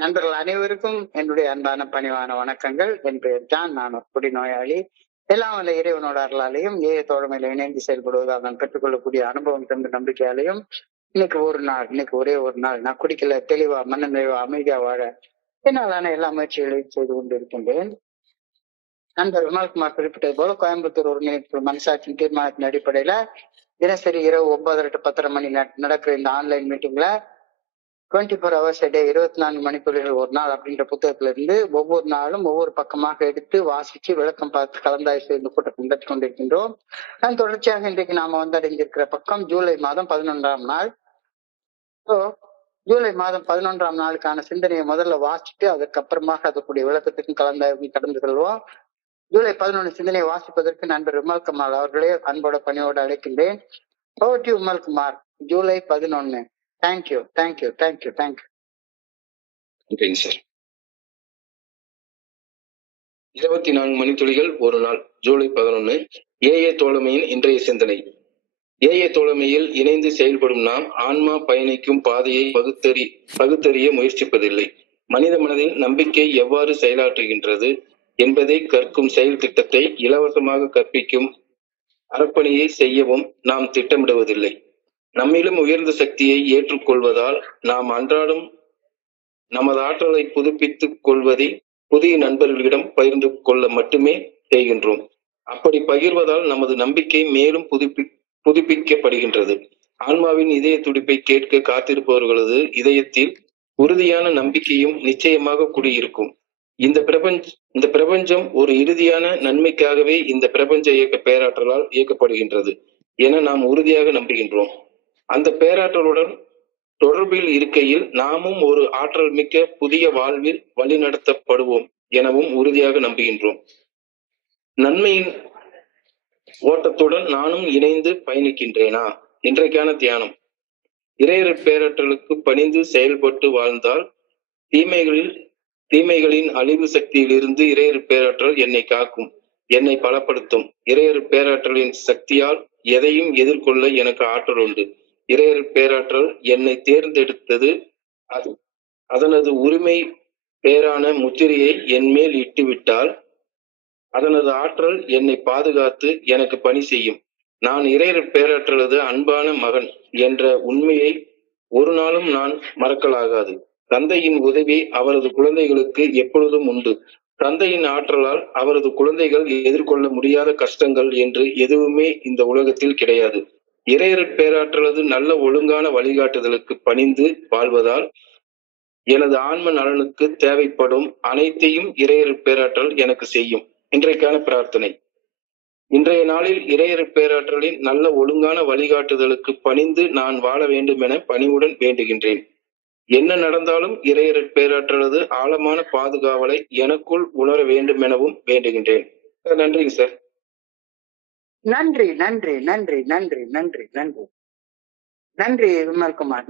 நண்பர்கள் அனைவருக்கும் என்னுடைய அன்பான பணிவான வணக்கங்கள். என் பெயர் ஜான். நான் ஒரு குடிநோயாளி. எல்லாம் வல்ல இறைவனோட அருளாலையும் தோழமையில இணைந்து செயல்படுவதால் நான் பெற்றுக்கொள்ளக்கூடிய அனுபவம் தந்த நம்பிக்கையாலையும் இன்னைக்கு ஒரே ஒரு நாள் நான் குடிக்கல, தெளிவா மன நிறைவா அமைதியா வாழ என்னாலான எல்லா முயற்சிகளையும் செய்து கொண்டிருக்கின்றேன். நண்பர் விமல்குமார் குறிப்பிட்டது போல கோயம்புத்தூர் ஒருங்கிணைப்பு மனசாட்சியின் தீர்மானத்தின் அடிப்படையில தினசரி இரவு 9:30 to 10:30 மணி நடக்கிற இந்த ஆன்லைன் மீட்டிங்ல 24 hours a day 24 மணித்துளிகள் ஒரு நாள் அப்படின்ற புத்தகத்துல இருந்து ஒவ்வொரு நாளும் ஒவ்வொரு பக்கமாக எடுத்து வாசிச்சு விளக்கம் பார்த்து கலந்தாய்வு இந்த கூட்டத்தை நடத்தி கொண்டிருக்கின்றோம். தொடர்ச்சியாக இன்றைக்கு நாம வந்தடைந்திருக்கிற பக்கம் ஜூலை மாதம் 11ஆம் நாள். ஜூலை மாதம் 11ஆம் நாளுக்கான சிந்தனையை முதல்ல வாசிச்சுட்டு அதுக்கப்புறமாக அதற்குரிய விளக்கத்துக்கும் கலந்தாய்வு கடந்து செல்வோம். ஜூலை 11 சிந்தனையை வாசிப்பதற்கு நண்பர் விமல்குமார் அவர்களே அன்போட பணியோடு அழைக்கின்றேன். விமல்குமார், ஜூலை 11. தேங்க்யூ. 24 மணித்துளிகள் ஒரு நாள். ஜூலை 11. ஏஏ தோழமையின் இன்றைய சிந்தனை. ஏஏ தோழமையில் இணைந்து செயல்படும் நாம் ஆன்மா பயணிக்கும் பாதையை பகுத்தறிய முயற்சிப்பதில்லை. மனித மனதில் நம்பிக்கை எவ்வாறு செயலாற்றுகின்றது என்பதை கற்கும் செயல் திட்டத்தை இலவசமாக கற்பிக்கும் அறப்பணியை செய்யவும் நாம் திட்டமிடுவதில்லை. நம்மிலும் உயர்ந்த சக்தியை ஏற்றுக்கொள்வதால் நாம் அன்றாடம் நமது ஆற்றலை புதுப்பித்துக் கொள்வதை புதிய நண்பர்களிடம் பகிர்ந்து கொள்ள மட்டுமே செய்கின்றோம். அப்படி பகிர்வதால் நமது நம்பிக்கை மேலும் புதுப்பிக்கப்படுகின்றது. ஆன்மாவின் இதய துடிப்பை கேட்க காத்திருப்பவர்களது இதயத்தில் உறுதியான நம்பிக்கையும் நிச்சயமாக குடியிருக்கும். இந்த பிரபஞ்சம் ஒரு இறுதியான நன்மைக்காகவே இந்த பிரபஞ்ச இயக்க பேராற்றலால் இயக்கப்படுகின்றது என நாம் உறுதியாக நம்புகின்றோம். அந்த பேராற்றலுடன் தொடர்பில் இருக்கையில் நாமும் ஒரு ஆற்றல் மிக்க புதிய வாழ்வில் வழிநடத்தப்படுவோம் எனவும் உறுதியாக நம்புகின்றோம். நன்மையின் ஓட்டத்துடன் நானும் இணைந்து பயணிக்கின்றேனா? இன்றைக்கான தியானம். இறையற் பேராற்றலுக்கு பணிந்து செயல்பட்டு வாழ்ந்தால் தீமைகளின் அழிவு சக்தியிலிருந்து இறையற் பேராற்றல் என்னை காக்கும், என்னை பலப்படுத்தும். இறையற் பேராற்றலின் சக்தியால் எதையும் எதிர்கொள்ள எனக்கு ஆற்றல் உண்டு. இறையற் பேராற்றல் என்னை தேர்ந்தெடுத்தது. அதனது உரிமை பேரான முத்திரையை என் மேல் இட்டுவிட்டால் அதனது ஆற்றல் என்னை பாதுகாத்து எனக்கு பணி செய்யும். நான் இறையற் பேராற்றலது அன்பான மகன் என்ற உண்மையை ஒரு நாளும் நான் மறக்கலாகாது. தந்தையின் உதவி அவரது குழந்தைகளுக்கு எப்பொழுதும் உண்டு. தந்தையின் ஆற்றலால் அவரது குழந்தைகள் எதிர்கொள்ள முடியாத கஷ்டங்கள் என்று எதுவுமே இந்த உலகத்தில் கிடையாது. இறையற் பேராற்றலது நல்ல ஒழுங்கான வழிகாட்டுதலுக்கு பணிந்து வாழ்வதால் எனது ஆன்ம நலனுக்கு தேவைப்படும் அனைத்தையும் இறையற் பேராற்றல் எனக்கு செய்யும். இன்றைக்கான பிரார்த்தனை. இன்றைய நாளில் இறையற் பேராற்றலின் நல்ல ஒழுங்கான வழிகாட்டுதலுக்கு பணிந்து நான் வாழ வேண்டும் என பணிவுடன் வேண்டுகின்றேன். என்ன நடந்தாலும் இறையற் பேராற்றலது ஆழமான பாதுகாவலை எனக்குள் உணர வேண்டும் எனவும் வேண்டுகின்றேன். நன்றிங்க சார். நன்றி நன்றி நன்றி நன்றி நன்றி நன்றி நன்றி விமல்குமார்.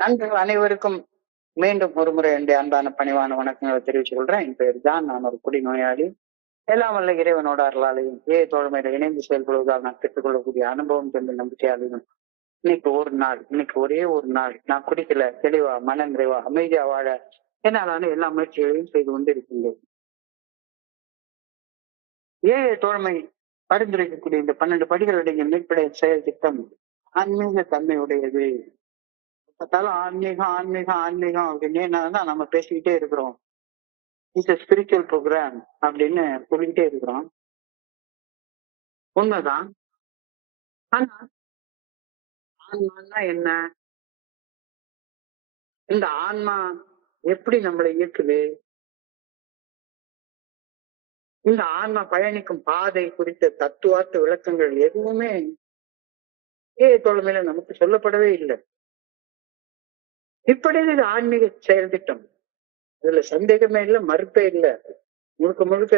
நண்பர்கள் அனைவருக்கும் மீண்டும் ஒரு முறை என்னுடைய அன்பான பணிவான வணக்கங்களை தெரிவித்துக் கொள்றேன். என் பெயர் ஜான். நான் ஒரு குடிநோயாளி. எல்லாம் வல்ல இறைவனோட அருளாலையும் தோழமையில இணைந்து செயல்படுவதால் நான் பெற்றுக்கொள்ளக்கூடிய அனுபவம் தந்த நம்பிக்கையாலையும் இன்னைக்கு ஒரே ஒரு நாள் நான் குடிக்கல, தெளிவா மன நிறைவா அமைதியா வாழ என்னாலான எல்லா முயற்சிகளையும் செய்து கொண்டு இருக்கின்றேன். தோழமை பரிந்துரைக்கக்கூடிய இந்த 12 படிகளுடைய மீட்படை செயல் திட்டம் ஆன்மீக தன்மையுடையது. ஆன்மீகம் ஆன்மீகம் ஆன்மீகம் அப்படின்னு நம்ம பேசிக்கிட்டே இருக்கிறோம். இட்ஸ் ஸ்பிரிச்சுவல் ப்ரோக்ராம் அப்படின்னு சொல்லிக்கிட்டே இருக்கிறோம். உண்மைதான். ஆனா ஆன்மான்னா என்ன? இந்த ஆன்மா எப்படி நம்மளை இயக்குது? இந்த ஆன்மா பயணிக்கும் பாதை குறித்த தத்துவார்த்த விளக்கங்கள் எதுவுமே தோழமையில நமக்கு சொல்லப்படவே இல்லை. இப்படி இது ஆன்மீக செயல் திட்டம். இதுல சந்தேகமே இல்லை, மறுப்பே இல்லை. முழுக்க முழுக்க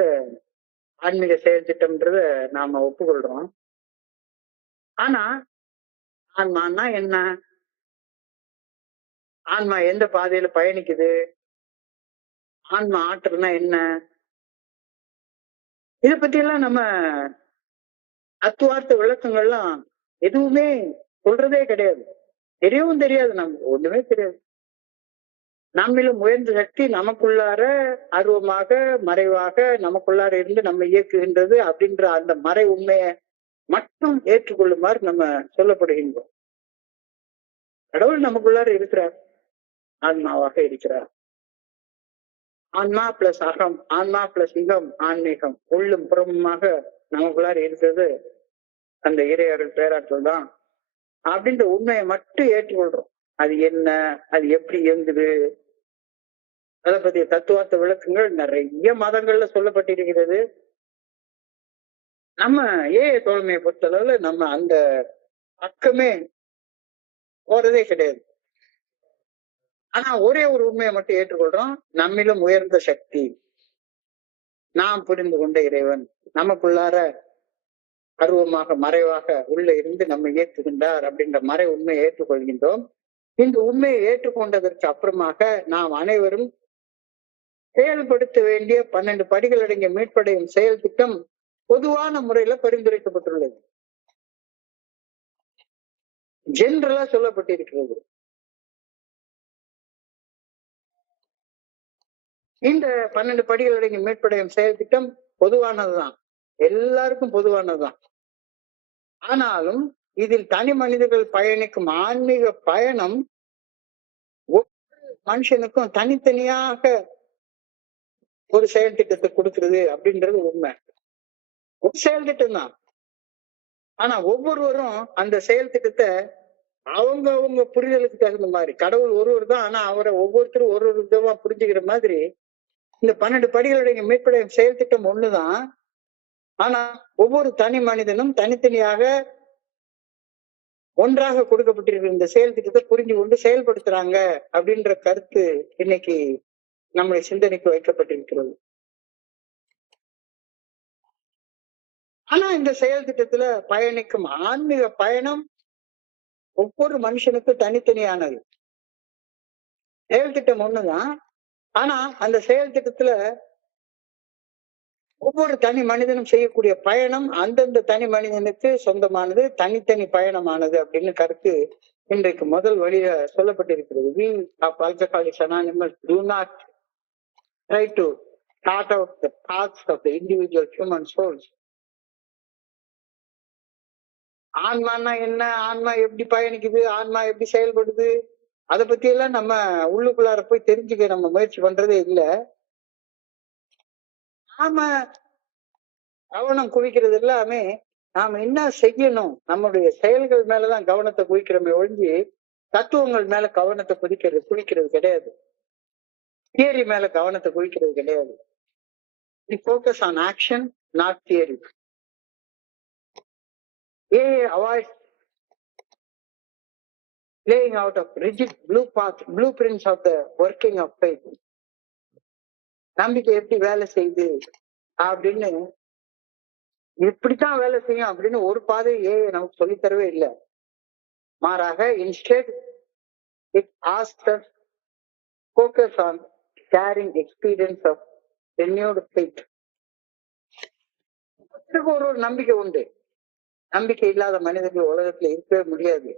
ஆன்மீக செயல் திட்டம்ன்றத நாம ஒப்புக்கொள்றோம். ஆனா ஆன்மான்னா என்ன? ஆன்மா எந்த பாதையில பயணிக்குது? ஆன்மா ஆற்றல்னா என்ன? இதை பத்தி எல்லாம் நம்ம தத்துவார்த்த விளக்கங்கள்லாம் எதுவுமே சொல்றதே கிடையாது. தெரியவும் தெரியாது, நமக்கு ஒண்ணுமே தெரியாது. நம்மிலும் உயர்ந்த சக்தி நமக்குள்ளார அருவமாக மறைவாக நமக்குள்ளார இருந்து நம்ம இயக்குகின்றது அப்படின்ற அந்த மறை உண்மையை மட்டும் ஏற்றுக்கொள்ளுமாறு நம்ம சொல்லப்படுகின்றோம். கடவுள் நமக்குள்ளார இருக்கிறார், ஆன்மாவாக இருக்கிறார். ஆன்மா பிளஸ் அகம், ஆன்மா பிளஸ் இகம், ஆன்மீகம், உள்ளும் புறமுமாக நமக்குள்ளார இருக்கிறது அந்த இறையர்கள் பேராற்றல் தான் அப்படின்ற உண்மையை மட்டும் ஏற்றுக்கொள்றோம். அது என்ன, அது எப்படி இயங்குது, அதை பற்றிய தத்துவார்த்த விளக்கங்கள் நிறைய மதங்கள்ல சொல்லப்பட்டிருக்கிறது. நம்ம தோழமையை பொறுத்தளவுல நம்ம அந்த பக்கமே போறதே கிடையாது. ஆனா ஒரே ஒரு உண்மையை மட்டும் ஏற்றுக்கொள்றோம், நம்மிலும் உயர்ந்த சக்தி, நாம் புரிந்து கொண்ட இறைவன் நமக்குள்ளார அருவமாக மறைவாக உள்ள இருந்து நம்ம இயக்குகின்றார் அப்படின்ற மறை உண்மையை ஏற்றுக்கொள்கின்றோம். இந்த உண்மையை ஏற்றுக்கொண்டதற்கு அப்புறமாக நாம் அனைவரும் செயல்படுத்த வேண்டிய 12 படிகள் அடங்கிய மீட்படையும் செயல் திட்டம் பொதுவான முறையில பரிந்துரைக்கப்பட்டுள்ளது, ஜெனரலா சொல்லப்பட்டிருக்கிறது. இந்த 12 படிகள் அடங்கிய மீட்படையும் செயல் திட்டம் பொதுவானதுதான், எல்லாருக்கும் பொதுவானதுதான். ஆனாலும் இதில் தனி மனிதர்கள் பயணிக்கும் ஆன்மீக பயணம் ஒவ்வொரு மனுஷனுக்கும் தனித்தனியாக ஒரு செயல் திட்டத்தை கொடுக்கிறது அப்படின்றது உண்மை. ஒரு செயல் திட்டம் தான், ஆனா ஒவ்வொருவரும் அந்த செயல் திட்டத்தை அவங்க புரிதலுக்கு தகுந்த மாதிரி, கடவுள் ஒருவர் தான், ஆனா அவரை ஒவ்வொருத்தரும் ஒரு ஒரு விதமா புரிஞ்சுக்கிற மாதிரி இந்த 12 படிகளுடைய மீட்படையும் செயல் திட்டம் ஒண்ணுதான். ஆனா ஒவ்வொரு தனி மனிதனும் தனித்தனியாக ஒன்றாக கொடுக்கப்பட்டிருக்கிற இந்த செயல் திட்டத்தை புரிஞ்சு கொண்டு செயல்படுத்துறாங்க அப்படின்ற கருத்து இன்னைக்கு நம்முடைய சிந்தனைக்கு வைக்கப்பட்டிருக்கிறது. ஆனா இந்த செயல் திட்டத்துல பயணிக்கும் ஆன்மீக பயணம் ஒவ்வொரு மனுஷனுக்கும் தனித்தனியானது. செயல் திட்டம் ஒண்ணுதான், ஆனா அந்த செயல் திட்டத்துல ஒவ்வொரு தனி மனிதனும் செய்யக்கூடிய பயணம் அந்தந்த தனி மனிதனுக்கு சொந்தமானது, தனித்தனி பயணமானது அப்படின்னு கருத்து இன்றைக்கு முதல் வழியில சொல்லப்பட்டிருக்கிறது. We of Alcoholics Anonymous do not try to chart out the paths of the individual human souls. ஆன்மான்னா என்ன, ஆன்மா எப்படி பயணிக்குது, ஆன்மா எப்படி செயல்படுது, அதை பத்தி எல்லாம் நம்ம உள்ளுக்குள்ளார போய் தெரிஞ்சுக்க நம்ம முயற்சி பண்றதே இல்லை. நாம கவனம் குவிக்கிறது எல்லாமே நாம என்ன செய்யணும், நம்முடைய செயல்கள் மேலதான் கவனத்தை குவிக்கிறோமே ஒழிஞ்சு தத்துவங்கள் மேல கவனத்தை குவிக்கிறது கிடையாது, தியரி மேல கவனத்தை குவிக்கிறது கிடையாது. We focus on action, not theory. AA avoids laying out of rigid blueprints of the working of faith. நம்பிக்கை எப்படி வேலை செய்யுது அப்படின்னு, இப்படித்தான் வேலை செய்யும் அப்படின்னு ஒரு பாதை நமக்கு சொல்லித்தரவே இல்லை. மாறாக instead it asks us focus on sharing experience of renewed faith. ஒரு நம்பிக்கை உண்டு, நம்பிக்கை இல்லாத மனிதர்கள் உலகத்துல இருக்கவே முடியாது.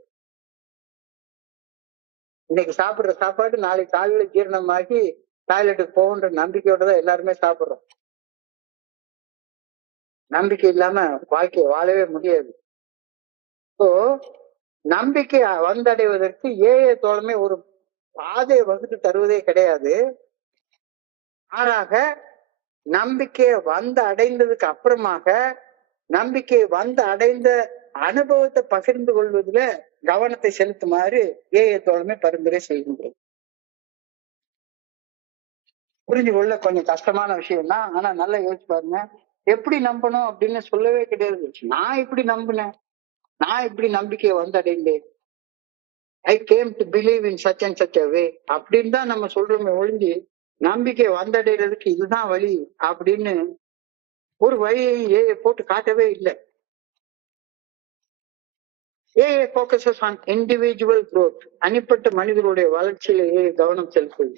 இன்னைக்கு சாப்பிடுற சாப்பாடு நாளைக்கு காலையில ஜீரணமாகி டாய்லெட்டுக்கு போகின்ற நம்பிக்கையோட தான் எல்லாருமே சாப்பிடுறோம். நம்பிக்கை இல்லாம வாழ்க்கையை வாழவே முடியாது. ஸோ நம்பிக்கை வந்தடைவதற்கு தோழமை ஒரு பாதையை வகுத்து தருவதே கிடையாது. மாறாக நம்பிக்கையை வந்து அடைந்ததுக்கு அப்புறமாக நம்பிக்கை வந்து அடைந்த அனுபவத்தை பகிர்ந்து கொள்வதில் கவனத்தை செலுத்துமாறு தோழமை பரிந்துரை செய்கின்றது. புரிஞ்சு கொள்ள கொஞ்சம் கஷ்டமான விஷயம் தான், ஆனா நல்லா யோசிச்சு பாருங்க. எப்படி நம்பணும் அப்படின்னு சொல்லவே கிடையாது. நான் இப்படி நம்பினேன், நான் இப்படி நம்பிக்கையை வந்து அடைந்தேன், I came to believe in such and such a way அப்படின்னு தான் நம்ம சொல்றோமே ஒழிஞ்சு நம்பிக்கை வந்தடைறதுக்கு இதுதான் வழி அப்படின்னு ஒரு வழியை போட்டு காட்டவே இல்லை. focuses on individual growth. தனிப்பட்ட மனிதனுடைய வளர்ச்சியிலேயே கவனம் செலுத்துவது.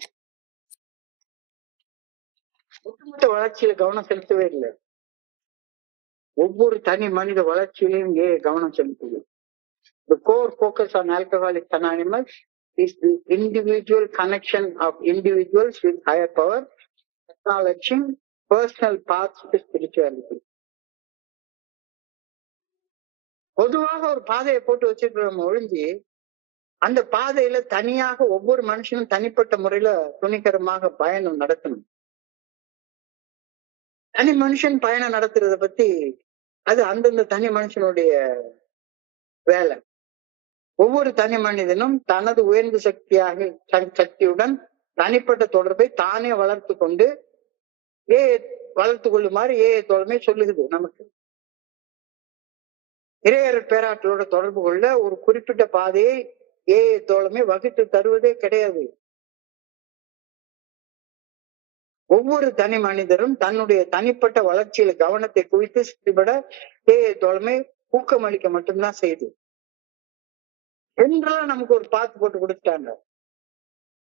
ஒட்டுமொத்த வளர்ச்சியில கவனம் செலுத்தவே இல்லை, ஒவ்வொரு தனி மனித வளர்ச்சியிலையும் கவனம் செலுத்துவது. The core focus on Alcoholics Anonymous is the individual connection of individuals with higher power, acknowledging personal paths to spirituality. பொதுவாக ஒரு பாதையை போட்டு வச்சிருக்கிறோம் ஒழிஞ்சு அந்த பாதையில தனியாக ஒவ்வொரு மனுஷனும் தனிப்பட்ட முறையில துணிகரமாக பயணம் நடத்தணும். தனி மனுஷன் பயணம் நடத்துறத பத்தி அது அந்தந்த தனி மனுஷனுடைய வேலை. ஒவ்வொரு தனி மனிதனும் தனது உயர்ந்த சக்தியுடன் தனிப்பட்ட தொடர்பை தானே வளர்த்து கொண்டு வளர்த்து கொள்ளுமாறு தோழமை சொல்லுகிறது. நமக்கு இறையர் பேராற்றலோட தொடர்பு கொள்ள ஒரு குறிப்பிட்ட பாதையை தோழமை வகுத்து தருவதே கிடையாது. ஒவ்வொரு தனி மனிதரும் தன்னுடைய தனிப்பட்ட வளர்ச்சியில கவனத்தை குவித்து செயல்பட தோழமை ஊக்கமளிக்க மட்டும்தான் செய்யுது. ஜென்ரலா நமக்கு ஒரு பாத்து போட்டு கொடுத்துட்டாங்க.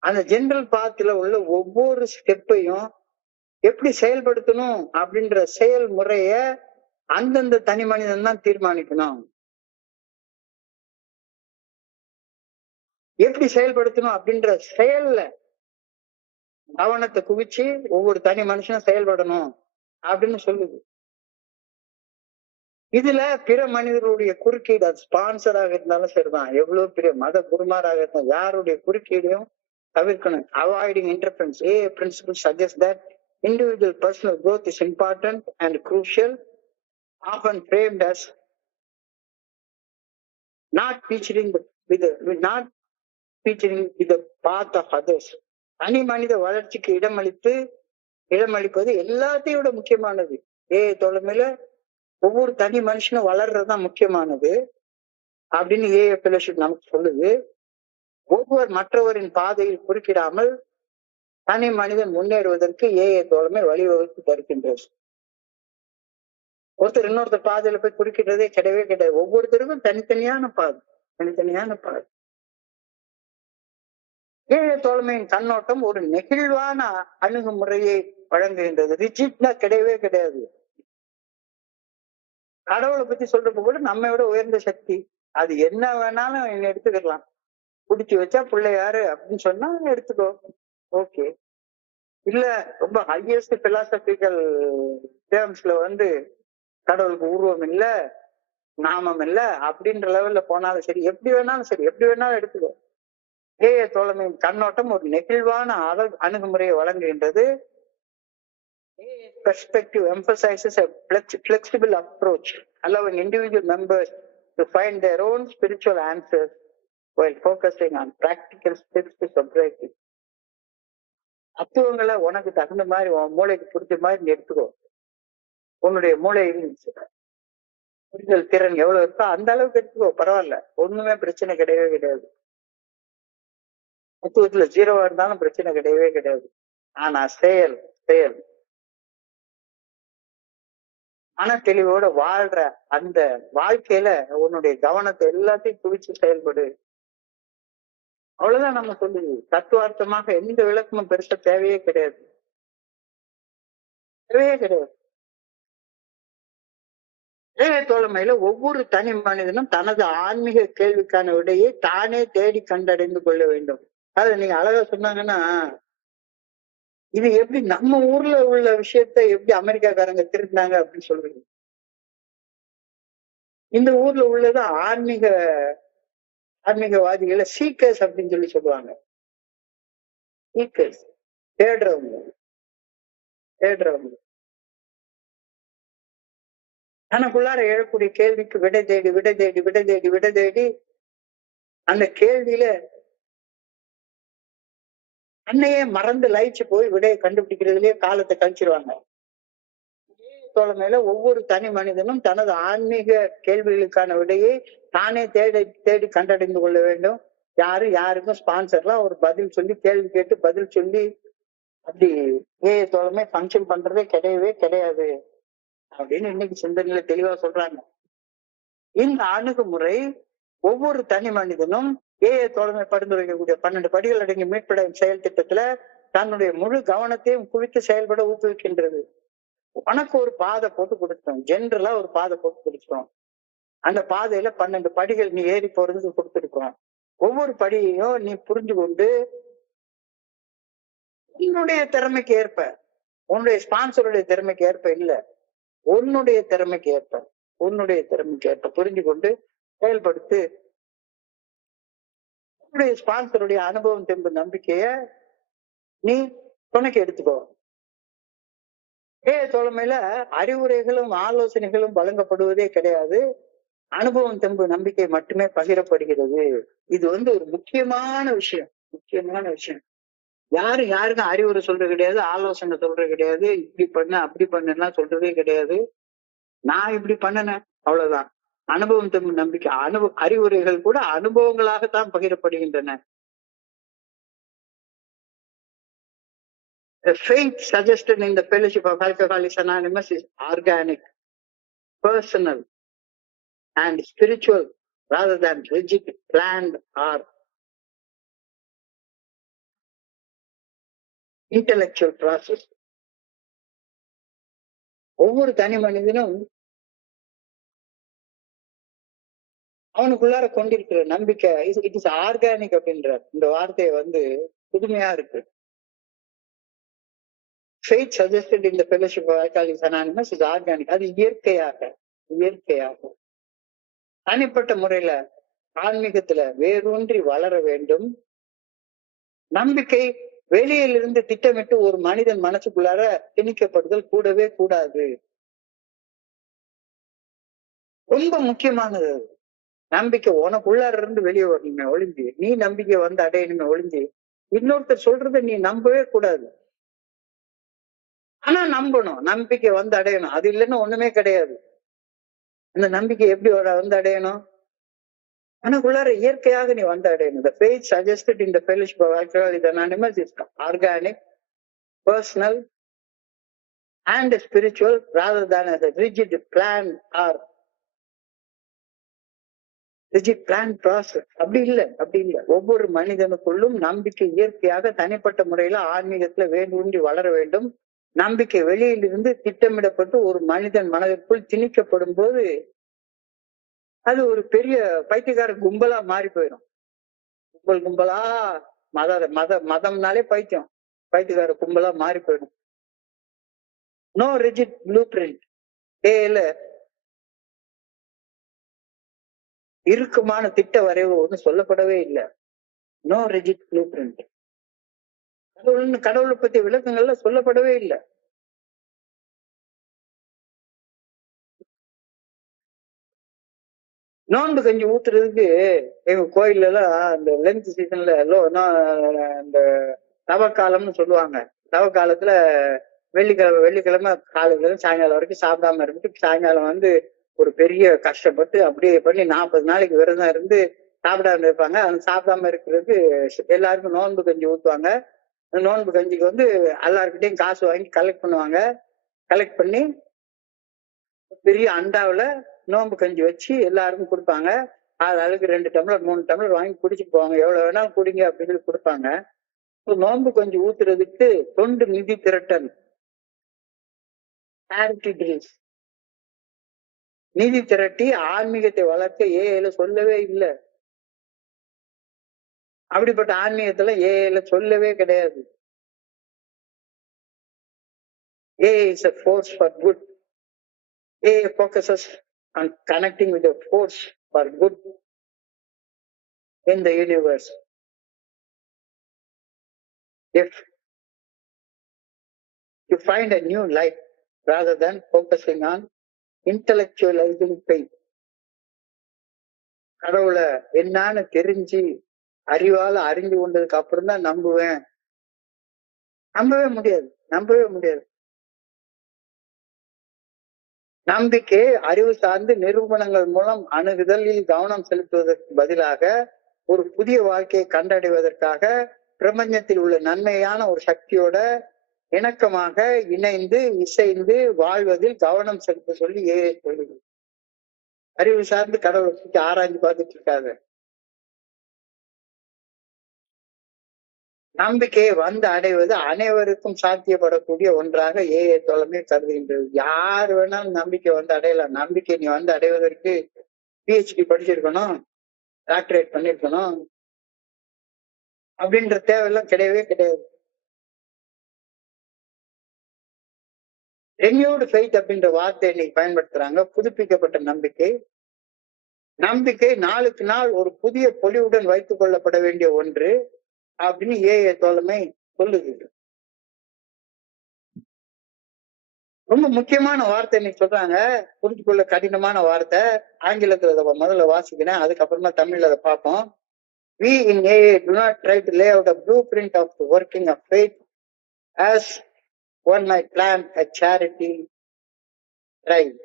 அந்த ஜென்ரல் பாத்துல உள்ள ஒவ்வொரு ஸ்டெப்பையும் எப்படி செயல்படுத்தணும் அப்படின்ற செயல்முறைய அந்தந்த தனி மனிதன் தான் தீர்மானிக்கணும். எப்படி செயல்படுத்தணும் அப்படின்ற செயல்ல கவனத்தை குவிச்சு ஒவ்வொரு தனி மனுஷனும் செயல்படணும் அப்படின்னு சொல்லுது. இதுல பிற மனிதர்களுடைய குறுக்கீடு, அது ஸ்பான்சராக இருந்தாலும் சரிதான், எவ்வளவு பெரிய மத குருமாராக இருந்தாலும் யாருடைய குறுக்கீடையும் தவிர்க்கணும். Avoiding interference. principle suggests that individual personal growth is important and crucial, often framed as not featuring with the path of others. தனி மனித வளர்ச்சிக்கு இடமளிப்பது எல்லாத்தையும் விட முக்கியமானது. தோழமையில ஒவ்வொரு தனி மனுஷனும் வளர்றதுதான் முக்கியமானது அப்படின்னு ஃபெலோஷிப் நமக்கு சொல்லுது. ஒவ்வொரு மற்றவரின் பாதையில் குறுக்கிடாமல் தனி மனிதன் முன்னேறுவதற்கு தோழமை வழிவகுத்து தருகின்றது. ஒருத்தர் இன்னொருத்தர் பாதையில போய் குறுக்கிடுறதே கிடையவே கிடையாது. ஒவ்வொருத்தருக்கும் தனித்தனியான பாதை. தோழமையின் கண்ணோட்டம் ஒரு நெகிழ்வான அணுகுமுறையை வழங்குகின்றது. ரிஜிட்னா கிடையவே கிடையாது. கடவுளை பத்தி சொல்றப்ப கூட நம்ம விட உயர்ந்த சக்தி, அது என்ன வேணாலும் என்ன எடுத்துக்கலாம், பிடிச்சி வச்சா பிள்ளையாரு அப்படின்னு சொன்னா எடுத்துக்கோ, ஓகே. இல்ல ரொம்ப ஹையஸ்ட் பிலாசபிக்கல் டேர்ம்ஸ்ல கடவுளுக்கு உருவம் இல்ல, நாமம் இல்ல அப்படின்ற லெவல்ல போனாலும் சரி, எப்படி வேணாலும் எடுத்துக்கோ. தோழமையின் கண்ணோட்டம் ஒரு நெகிழ்வான அணுகுமுறையை வழங்குகின்றது. Perspective emphasizes a flexible approach, allowing individual members to find their own spiritual answers while focusing on practical steps to sobriety. தத்துவங்களை உனக்கு தகுந்த மாதிரி, உன் மூளைக்கு பிடிச்ச மாதிரி நீ எடுத்துக்கோ. உன்னுடைய மூளையில் புரிதல் திறன் எவ்வளவு இருக்கோ அந்த அளவுக்கு எடுத்துக்கோ, பரவாயில்ல, ஒண்ணுமே பிரச்சனை கிடையவே கிடையாது. தத்துவத்துல 0 இருந்தாலும் பிரச்சனை கிடையவே கிடையாது. ஆனா செயல் மன தெளிவோட வாழ்ற அந்த வாழ்க்கையில உன்னுடைய கவனத்தை எல்லாத்தையும் குவிச்சு செயல்படு. அவ்வளவுதான் நம்ம சொல்லுது. தத்துவார்த்தமாக எந்த விளக்கமும் பெருசா தேவையே கிடையாது. தோழமையில ஒவ்வொரு தனி மனிதனும் தனது ஆன்மீக கேள்விக்கான விடையை தானே தேடி கண்டடைந்து கொள்ள வேண்டும். அது நீங்க அழகா சொன்னாங்கன்னா, இது எப்படி நம்ம ஊர்ல உள்ள விஷயத்த எப்படி அமெரிக்காக்காரங்க திருடினாங்க அப்படின்னு சொல்றீங்க. இந்த ஊர்ல உள்ளது ஆன்மீகவாதிகளை சீக்கர்ஸ் அப்படின்னு சொல்லுவாங்க. சீக்கர்ஸ் தேடுறவங்க. தனக்குள்ளார எழக்கூடிய கேள்விக்கு விடை தேடி அந்த கேள்வியில அன்னையே மறந்து லயிச்சு போய் விடையை கண்டுபிடிக்கிறதுலயே காலத்தை கழிச்சிருவாங்க. தோழமையில ஒவ்வொரு தனி மனிதனும் தனது ஆன்மீக கேள்விகளுக்கான விடையை தானே தேடி கண்டடைந்து கொள்ள வேண்டும். யாருக்கும் ஸ்பான்சர்லாம் ஒரு பதில் சொல்லி, கேள்வி கேட்டு பதில் சொல்லி அப்படி தோழமை ஃபங்க்ஷன் பண்றதே கிடையவே கிடையாது அப்படின்னு இன்னைக்கு சிந்தனையில தெளிவா சொல்றாங்க. இந்த அணுகுமுறை ஒவ்வொரு தனி மனிதனும் தோழமை பரிந்துரைக்கக்கூடிய 12 படிகள் அடங்கிய மீட்படையும் செயல் திட்டத்துல தன்னுடைய முழு கவனத்தையும் குவித்து செயல்பட ஊக்குவிக்கின்றது. உனக்கு ஒரு பாதை போட்டு கொடுத்தோம், ஜென்ரலா ஒரு பாதை போட்டு கொடுத்தோம். அந்த பாதையில 12 படிகள் நீ ஏறி போறதுக்கு கொடுத்துருக்கோம். ஒவ்வொரு படியையும் நீ புரிஞ்சு கொண்டு உன்னுடைய திறமைக்கு ஏற்ப, உன்னுடைய ஸ்பான்சருடைய திறமைக்கு ஏற்ப இல்ல, உன்னுடைய திறமைக்கு ஏற்ப, உன்னுடைய திறமைக்கு ஏற்ப புரிஞ்சு கொண்டு செயல்படுத்து. உன்னுடைய ஸ்பான்சருடைய அனுபவம் தெம்பு நம்பிக்கைய நீ துணைக்கு எடுத்துக்கோ. தோழமையில அறிவுரைகளும் ஆலோசனைகளும் வழங்கப்படுவதே கிடையாது. அனுபவம் தெம்பு நம்பிக்கை மட்டுமே பகிரப்படுகிறது. இது ஒரு முக்கியமான விஷயம், முக்கியமான விஷயம். யாருக்கும் அறிவுரை சொல்றது கிடையாது, ஆலோசனை சொல்றது கிடையாது, இப்படி பண்ண அப்படி பண்ணலாம் சொல்றதே கிடையாது. நான் இப்படி பண்ணினேன் அவ்வளவுதான். அனுபவம் தெம்பு நம்பிக்கை அறிவுரைகள் கூட அனுபவங்களாகத்தான் பகிரப்படுகின்றன. The faith suggested in the Fellowship of Alcoholics Anonymous is organic, personal, and spiritual rather than rigid, planned, or intellectual process. ஒவ்வொரு தனி மனிதனும் அவனுக்குள்ளார கொண்டிருக்கிற நம்பிக்கை இட் இஸ் ஆர்கானிக் அப்படின்ற இந்த வார்த்தையை புதுமையா இருக்கு. Faith suggested in the Fellowship of Alcoholics Anonymous is organic. அது இயற்கையாக தனிப்பட்ட முறையில ஆன்மீகத்துல வேரூன்றி வளர வேண்டும். நம்பிக்கை வெளியிலிருந்து திட்டமிட்டு ஒரு மனிதன் மனசுக்குள்ளார திணிக்கப்படுதல் கூடவே கூடாது. ரொம்ப முக்கியமானது. நம்பிக்கை உனக்குள்ளார இருந்து வெளியே வரணுமே ஒளிஞ்சு, நீ நம்பிக்கை அடையணுமே ஒளிஞ்சு, இன்னொருத்தர் சொல்றதை நீ நம்பவே கூடாது. ஆனா நம்பணும், நம்பிக்கை அடையணும். அது இல்லைன்னா ஒண்ணுமே கிடையாது. அந்த நம்பிக்கை எப்படி அடையணும்? ஆனாக்குள்ளார இயற்கையாக நீ அடையணும். The faith suggested in the Fellowship of Alcoholics Anonymous is organic, personal, and spiritual rather than as a rigid plan or rigid plan process. அப்படி இல்ல. ஒவ்வொரு மனிதனுக்குள்ளும் நம்பிக்கை இயற்கையாக தனிப்பட்ட முறையில ஆன்மீகத்துல வேரூன்றி வளர வேண்டும். நம்பிக்கை வெளியிலிருந்து திட்டமிடப்பட்டு ஒரு மனிதன் மனதிற்குள் திணிக்கப்படும் போது அது ஒரு பெரிய பைத்தியக்கார கும்பலா மாறி போயிடும். கும்பலா மதம்னாலே பைத்தியக்கார கும்பலா மாறி போயிடும். No rigid blueprint. இறுக்கமான திட்ட வரைவு ஒண்ணு சொல்லப்படவே இல்லை. No rigid blueprint. கடவுளை பத்தி விளக்கங்கள்ல சொல்லப்படவே இல்லை. நோன்பு கஞ்சி ஊத்துறதுக்கு எங்க கோயில்ல எல்லாம் அந்த லென்த் சீசன்ல இந்த தவக்காலம்னு சொல்லுவாங்க. தவக்காலத்துல வெள்ளிக்கிழமை காலையில சாயங்காலம் வரைக்கும் சாப்பிடாம இருந்துட்டு சாயங்காலம் ஒரு பெரிய கஷ்டப்பட்டு அப்படியே பண்ணி 40 நாளைக்கு விரதம் இருந்து சாப்பிடாம இருப்பாங்க. அந்த சாப்பிடாம இருக்கிறதுக்கு எல்லாருக்கும் நோன்பு கஞ்சி ஊத்துவாங்க. அந்த நோன்பு கஞ்சிக்கு எல்லாருக்கிட்டையும் காசு வாங்கி கலெக்ட் பண்ணுவாங்க. கலெக்ட் பண்ணி பெரிய அண்டாவுல நோன்பு கஞ்சி வச்சு எல்லாருக்கும் கொடுப்பாங்க. அதுக்கு 2 டம்ளர் 3 டம்ளர் வாங்கி குடிச்சிட்டு போவாங்க. எவ்வளவு வேணாலும் குடிங்க அப்படின்னு கொடுப்பாங்க. நோன்பு கஞ்சி ஊத்துறதுக்கு தொண்டு நிதி திரட்டல், நிதி திரட்டி ஆன்மீகத்தை வளர்க்க ஏஐல சொல்லவே இல்லை. அப்படிப்பட்ட ஆன்மீகத்துல ஏஐல சொல்லவே கிடையாது. AA is a force for good. AA focuses on connecting with the force for good in the universe. If you find a new life rather than focusing on intellectualizing faith, கடவுளை என்னன்னு தெரிஞ்சு அறிவால அறிந்து கொண்டதுக்கு அப்புறம் தான் நம்பவே முடியாது. நம்பிக்கை அறிவு சார்ந்து நிரூபணங்கள் மூலம் அணுகுதலில் கவனம் செலுத்துவதற்கு பதிலாக ஒரு புதிய வாழ்க்கையை கண்டடைவதற்காக பிரபஞ்சத்தில் உள்ள நன்மையான ஒரு சக்தியோட இணக்கமாக இணைந்து இசைந்து வாழ்வதில் கவனம் செலுத்த சொல்லி சொல்லுது. அறிவு சார்ந்து கடவுளை பற்றி ஆராய்ந்து பார்த்துட்டு இருக்காங்க. நம்பிக்கையை அடைவது அனைவருக்கும் சாத்தியப்படக்கூடிய ஒன்றாக தோழமை கருதுகின்றது. யார் வேணாலும் நம்பிக்கை அடையலாம். நம்பிக்கை நீ அடைவதற்கு PhD படிச்சிருக்கணும், டாக்டரேட் பண்ணிருக்கணும், அப்படின்ற தேவையெல்லாம் கிடையவே கிடையாது. ரெனியூடு ஃபெய்த் அப்படின்ற வார்த்தை இன்னைக்கு பயன்படுத்துறாங்க. புதுப்பிக்கப்பட்ட நம்பிக்கை. நம்பிக்கை நாளுக்கு நாள் ஒரு புதிய பொலிவுடன் வைத்துக் கொள்ளப்பட வேண்டிய ஒன்று அப்படின்னு ஏஏ தோழமை சொல்லுது. ரொம்ப முக்கியமான வார்த்தை இன்னைக்கு சொல்றாங்க, புரிஞ்சு கொள்ள கடினமான வார்த்தை. ஆங்கிலத்துல அதை முதல்ல வாசிக்கிறேன், அதுக்கப்புறமா தமிழ்ல அதை பார்ப்போம். We in AA do not try to lay out a blueprint of the working of faith as one might plan a charity drive.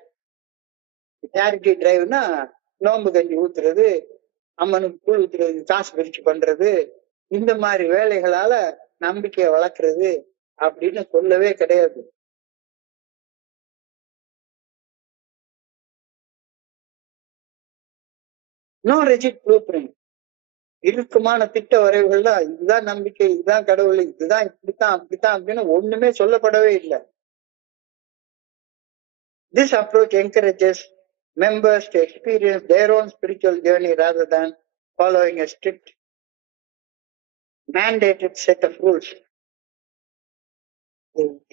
Charity டிரைவ்னா நோம்பு கஞ்சி ஊத்துறது, அம்மனுக்கு கூழ் ஊத்துறது, காசு பிரிச்சு பண்றது, இந்த மாதிரி வேலைகளால நம்பிக்கையை வளர்க்கறது அப்படின்னு சொல்லவே கிடையாது. No rigid blueprint. இறுக்கமான திட்ட வரைவுகள் தான், இதுதான் நம்பிக்கை, இதுதான் கடவுள், இதுதான் இப்படித்தான் அப்படித்தான் அப்படின்னு ஒண்ணுமே சொல்லப்படவே இல்லை. This approach encourages members to experience their own spiritual journey rather than following a strict mandated set of rules.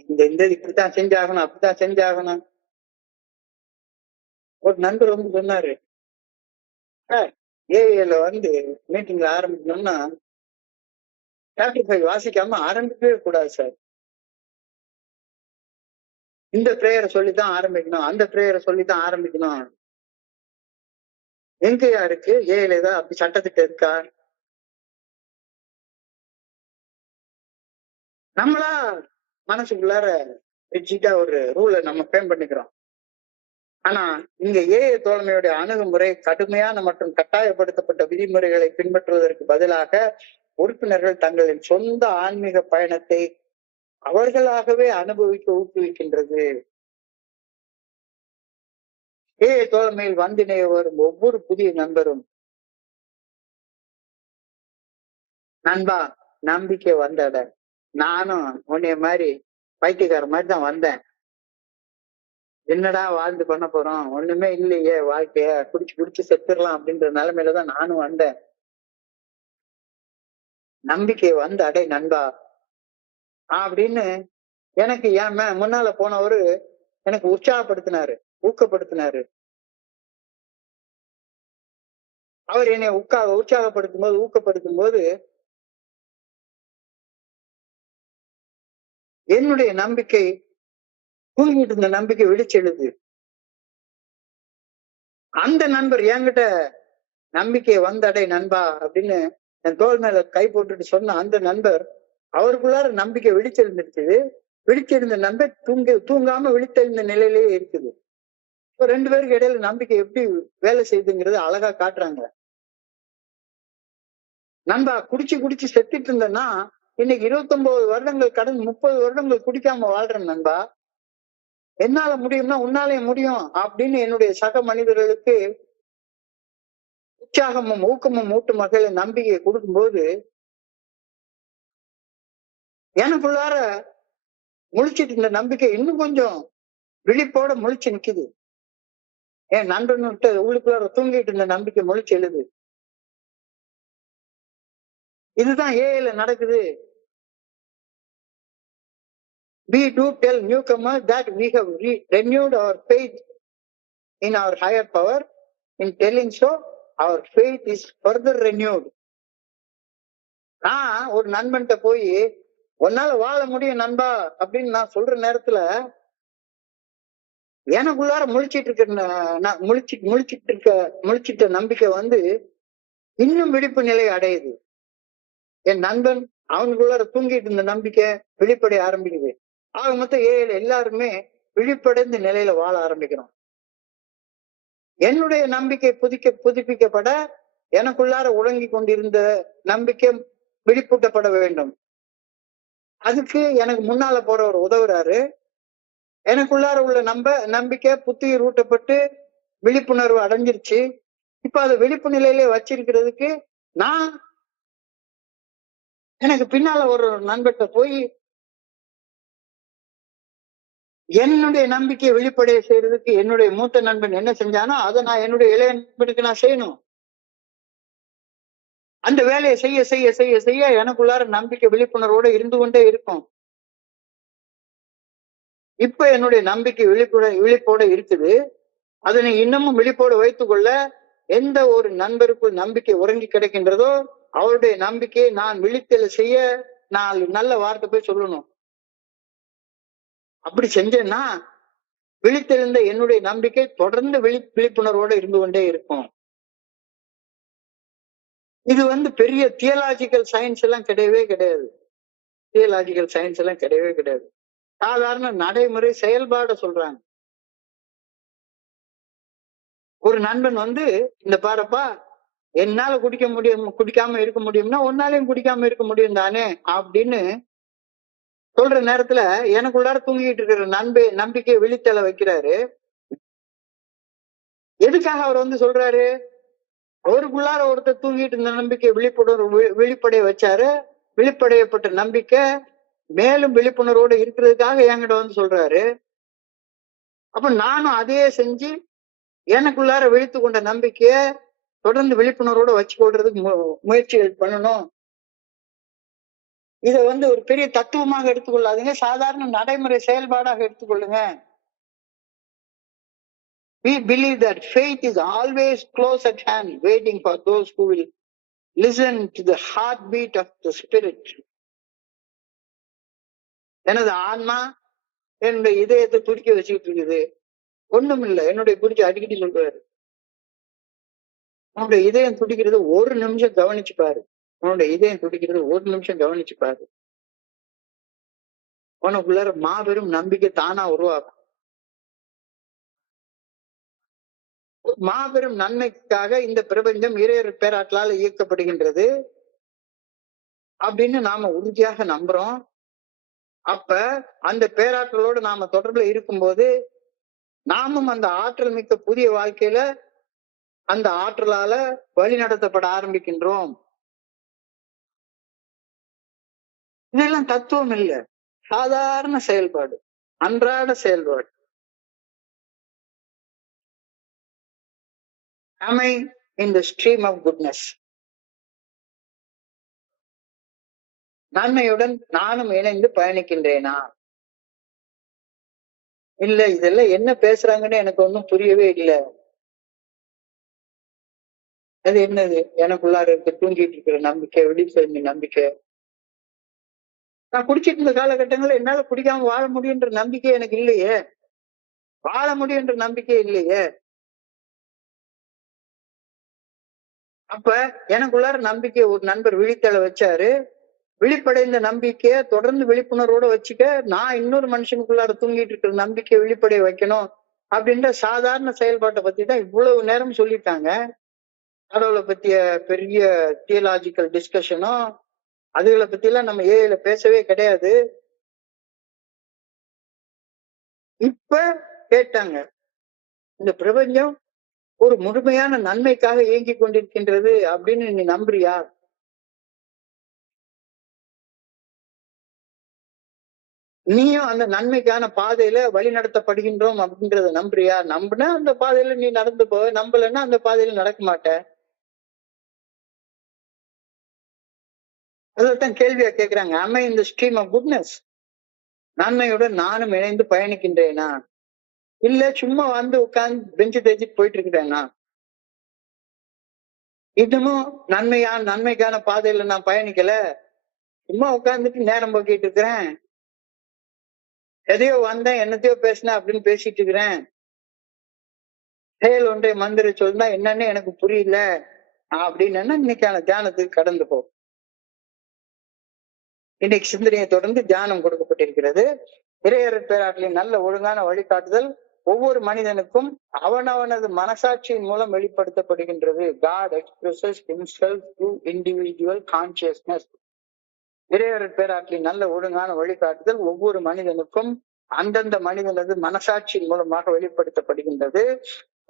இந்த இப்படித்தான் செஞ்சாகணும், அப்படித்தான் செஞ்சாகணும். ஒரு நண்பர் வந்து சொன்னாரு, ஏஏல வந்து மீட்டிங்ல ஆரம்பிக்கணும்னா சாப்டர் 5 வாசிக்காம ஆரம்பிக்கவே கூடாது சார். இந்த பிரேயரை சொல்லித்தான் ஆரம்பிக்கணும், அந்த பிரேயரை சொல்லித்தான் ஆரம்பிக்கணும். எங்கயா இருக்கு ஏஏல ஏதாவது அப்படி சட்டத்திட்ட இருக்கா? நம்மளா மனசுக்குள்ளார ரிஜிட்டா ஒரு ரூலை நம்ம ஃப்ரேம் பண்ணிக்கிறோம். ஆனா இங்க ஏஏ தோழமையுடைய அணுகுமுறை கடுமையான மற்றும் கட்டாயப்படுத்தப்பட்ட விதிமுறைகளை பின்பற்றுவதற்கு பதிலாக உறுப்பினர்கள் தங்களின் சொந்த ஆன்மீக பயணத்தை அவர்களாகவே அனுபவிக்க ஊக்குவிக்கின்றது. ஏஏ தோழமையில் வந்திணைய வரும் ஒவ்வொரு புதிய நண்பரும், நண்பா நம்பிக்கை வந்தட, நானும் உன்னைய மாதிரி பைத்தியக்கார மாதிரி தான் வந்தேன், என்னடா வாழ்ந்து பண்ண போறோம், ஒண்ணுமே இல்லையே, வாழ்க்கைய குடிச்சு செத்துடலாம் அப்படின்ற நிலைமையிலதான் நானும் வந்தேன். நம்பிக்கை வந்து அடை நண்பா அப்படின்னு எனக்கு ஏன் முன்னால போனவரு எனக்கு உற்சாகப்படுத்தினாரு, ஊக்கப்படுத்தினாரு. அவர் என்னை உற்சாகப்படுத்தும் போது, ஊக்கப்படுத்தும் போது என்னுடைய நம்பிக்கை, தூங்கிட்டு இருந்த நம்பிக்கை விழிச்செழுது. அந்த நண்பர் என்கிட்ட நம்பிக்கை வந்தடை நண்பா அப்படின்னு என் தோள் மேல கை போட்டுட்டு சொன்ன அந்த நண்பர், அவருக்குள்ளார நம்பிக்கை விழிச்செழுந்துருச்சு. விழிச்செழுந்த நண்பர் தூங்காம விழித்தெழுந்த நிலையிலேயே இருக்குது. இப்போ 2 பேருக்கு இடையில நம்பிக்கை எப்படி வேலை செய்யுதுங்கிறது அழகா காட்டுறாங்க. நண்பா குடிச்சு செத்துட்டு இருந்தேன்னா இன்னைக்கு 29 வருடங்கள் கடந்து 30 வருடங்கள் குடிக்காம வாழ்றேன் நண்பா. என்னால முடியும்னா உன்னாலே முடியும் அப்படின்னு என்னுடைய சக மனிதர்களுக்கு உற்சாகமும் ஊக்கமும் ஊட்டும் வகையில நம்பிக்கையை கொடுக்கும்போது எனக்குள்ளார முழிச்சிட்டு இருந்த நம்பிக்கை இன்னும் கொஞ்சம் விழிப்போட முழிச்சு நிக்குது. என் நண்பன்கிட்ட உள்ளுக்குள்ளார தூங்கிட்டு இருந்த நம்பிக்கை முழிச்சு எழுது. இதுதான் ஏஐல நடக்குது. We do tell newcomers that we have renewed our faith in our higher power. In telling so, our faith is further renewed. நான் ஒரு நண்பன்கிட்ட போய் உன்னால வாழ முடியும் நண்பா அப்படின்னு நான் சொல்ற நேரத்துல எனக்குள்ளார முழிச்சிட்ட நம்பிக்கை வந்து இன்னும் விழிப்பு நிலை அடையுது. என் நண்பன் அவனுக்குள்ளார தூங்கிட்டு இருந்த நம்பிக்கை விழிப்படைய ஆரம்பிக்குது. ஆக மொத்தம் ஏழு எல்லாருமே விழிப்படைந்த நிலையில வாழ ஆரம்பிக்கிறோம். என்னுடைய நம்பிக்கை புதுப்பிக்கப்பட எனக்குள்ளார உறங்கி கொண்டிருந்த நம்பிக்கை விழிப்பூட்டப்பட வேண்டும். அதுக்கு எனக்கு முன்னால போறவர் உதவுறாரு. எனக்குள்ளார உள்ள நம்பிக்கை புத்துயிர் ஊட்டப்பட்டு விழிப்புணர்வு அடைஞ்சிருச்சு. இப்ப அது விழிப்பு நிலையிலே வச்சிருக்கிறதுக்கு நான் எனக்கு பின்னால ஒரு நண்பர்கிட்ட போய் என்னுடைய நம்பிக்கையை வெளிப்படைய செய்யறதுக்கு என்னுடைய மூத்த நண்பன் என்ன செஞ்சானோ அதை நான் என்னுடைய இளைய நண்பனுக்கு நான் செய்யணும். அந்த வேலையை செய்ய செய்ய செய்ய செய்ய எனக்குள்ளார நம்பிக்கை விழிப்புணர்வோட இருந்து கொண்டே இருக்கும். இப்ப என்னுடைய நம்பிக்கை விழிப்போட இருக்குது. அதனை இன்னமும் விழிப்போடு வைத்துக் கொள்ள எந்த ஒரு நண்பருக்குள் நம்பிக்கை உறங்கி கிடக்கின்றதோ அவருடைய நம்பிக்கையை நான் விழித்தல செய்ய நான் நல்ல வார்த்தை போய் சொல்லணும். அப்படி செஞ்சேன்னா விழித்தெழுந்த என்னுடைய நம்பிக்கை தொடர்ந்து விழிப்புணர்வோட இருந்து கொண்டே இருக்கும். இது பெரிய தியலாஜிக்கல் சயின்ஸ் எல்லாம் கிடையவே கிடையாது. தியலாஜிக்கல் சயின்ஸ் எல்லாம் கிடையவே கிடையாது. சாதாரண நடைமுறை செயல்பாட சொல்றாங்க. ஒரு நண்பன் இந்த பாருப்பா, என்னால குடிக்காம இருக்க முடியும்னா ஒன்னாலையும் குடிக்காம இருக்க முடியும் தானே அப்படின்னு சொல்ற நேரத்துல எனக்குள்ளார தூங்கிட்டு இருக்கிற நம்பிக்கையை விழித்தல வைக்கிறாரு. எதுக்காக அவர் சொல்றாரு? அவருக்குள்ளார ஒருத்தர் தூங்கிட்டு இருந்த நம்பிக்கை விழிப்படைய வச்சாரு. விழிப்படையப்பட்ட நம்பிக்கை மேலும் விழிப்புணர்வோடு இருக்கிறதுக்காக என்கிட்ட சொல்றாரு. அப்ப நானும் அதையே செஞ்சு எனக்குள்ளார விழித்து கொண்ட நம்பிக்கைய தொடர்ந்து விழிப்புணர்வோட வச்சு கொள்றதுக்கு முயற்சிகள் பண்ணணும். இத ஒரு பெரிய தத்துவமாக எடுத்துக்கொள்ளாதீங்க, சாதாரண நடைமுறை செயல்பாடாக எடுத்துக்கொள்ளுங்க. We believe that faith is always close at hand, waiting for those who will listen to the heartbeat of the spirit. எனது ஆன்மா என்னுடைய இதயத்தை துடிக்க வச்சுக்கிட்டு இருக்குது. ஒண்ணும் இல்லை, என்னுடைய குறிச்சு அடிக்கடி சொல்றாரு, உன்னுடைய இதயம் துடிக்கிறது ஒரு நிமிஷம் கவனிச்சு பாரு. உன்னுடைய இதயம் துடிக்கிறது ஒரு நிமிஷம் கவனிச்சு பாரு. உனக்குள்ளார மாபெரும் நம்பிக்கை தானா உருவாகும். மாபெரும் நன்மைக்காக இந்த பிரபஞ்சம் இறையர் பேராற்றலால் இயக்கப்படுகின்றது அப்படின்னு நாம உறுதியாக நம்புறோம். அப்ப அந்த பேராற்றலோடு நாம தொடர்புல இருக்கும்போது நாமும் அந்த ஆற்றல் மிக்க புதிய வாழ்க்கையில அந்த ஆற்றலால வழி நடத்தப்பட ஆரம்பிக்கின்றோம். இதெல்லாம் தத்துவம் இல்ல, சாதாரண செயல்பாடு, அன்றாட செயல்பாடு. Am I in the stream of goodness? நன்மையுடன் நானும் இணைந்து பயணிக்கின்றேனா? இல்ல, இதெல்லாம் என்ன பேசுறாங்கன்னு எனக்கு ஒன்னும் புரியவே இல்லை. அது என்னது? எனக்குள்ளார இருக்க தூங்கிட்டு இருக்கிற நம்பிக்கை, விழித்தெழுந்த நம்பிக்கை. நான் குடிச்சிட்டு இருந்த காலகட்டங்கள்ல என்னால குடிக்காம வாழ முடியுன்ற நம்பிக்கை எனக்கு இல்லையே, வாழ முடியுன்ற நம்பிக்கை இல்லையே. அப்ப எனக்குள்ளார நம்பிக்கை ஒரு நண்பர் விழித்தள வச்சாரு. விழிப்படைந்த நம்பிக்கைய தொடர்ந்து விழிப்புணர்வோட வச்சுக்க, நான் இன்னொரு மனுஷனுக்குள்ளார தூங்கிட்டு இருக்கிற நம்பிக்கை விழிப்படைய வைக்கணும் அப்படின்ற சாதாரண செயல்பாட்டை பத்தி தான் இவ்வளவு நேரம் சொல்லிட்டாங்க. கடவுளை பத்திய பெரிய தியலாஜிக்கல் டிஸ்கஷனும் அதுகளை பத்தி எல்லாம் நம்ம ஏஐல பேசவே கிடையாது. இப்ப கேட்டாங்க, இந்த பிரபஞ்சம் ஒரு முழுமையான நன்மைக்காக இயங்கி கொண்டிருக்கின்றது அப்படின்னு நீ நம்புறியா? நீயும் அந்த நன்மைக்கான பாதையில வழி நடத்தப்படுகின்றோம் அப்படின்றத நம்புறியா? நம்புனா அந்த பாதையில நீ நடந்து போ, நம்பலன்னா அந்த பாதையில நடக்க மாட்ட. அதான் கேள்வியா கேக்குறாங்க. Am I in the stream of goodness? நன்மையுடன் நானும் இணைந்து பயணிக்கின்றேனா? இல்ல சும்மா உட்கார்ந்து பெஞ்சு தேய்ச்சிட்டு போயிட்டு இருக்கிறேனா? இன்னமும் நன்மைக்கான பாதையில நான் பயணிக்கல, சும்மா உட்கார்ந்துட்டு நேரம் போக்கிட்டு இருக்கிறேன், எதையோ வந்தேன் என்னத்தையோ பேசினேன் அப்படின்னு பேசிட்டு இருக்கிறேன், செயல் ஒன்றை மந்திர சொல்லுனா என்னன்னு எனக்கு புரியல அப்படின்னு இன்னைக்கான தியானத்துக்கு கடந்து போ. இன்னைக்கு சிந்தனையை தொடர்ந்து தியானம் கொடுக்கப்பட்டிருக்கிறது. இறையர் பேராற்றலின் நல்ல ஒழுங்கான வழிகாட்டுதல் ஒவ்வொரு மனிதனுக்கும் அவனவனது மனசாட்சியின் மூலம் வெளிப்படுத்தப்படுகின்றது. God expresses himself through individual consciousness. இறையர் பேராற்றலின் நல்ல ஒழுங்கான வழிகாட்டுதல் ஒவ்வொரு மனிதனுக்கும் அந்தந்த மனிதனது மனசாட்சியின் மூலமாக வெளிப்படுத்தப்படுகின்றது.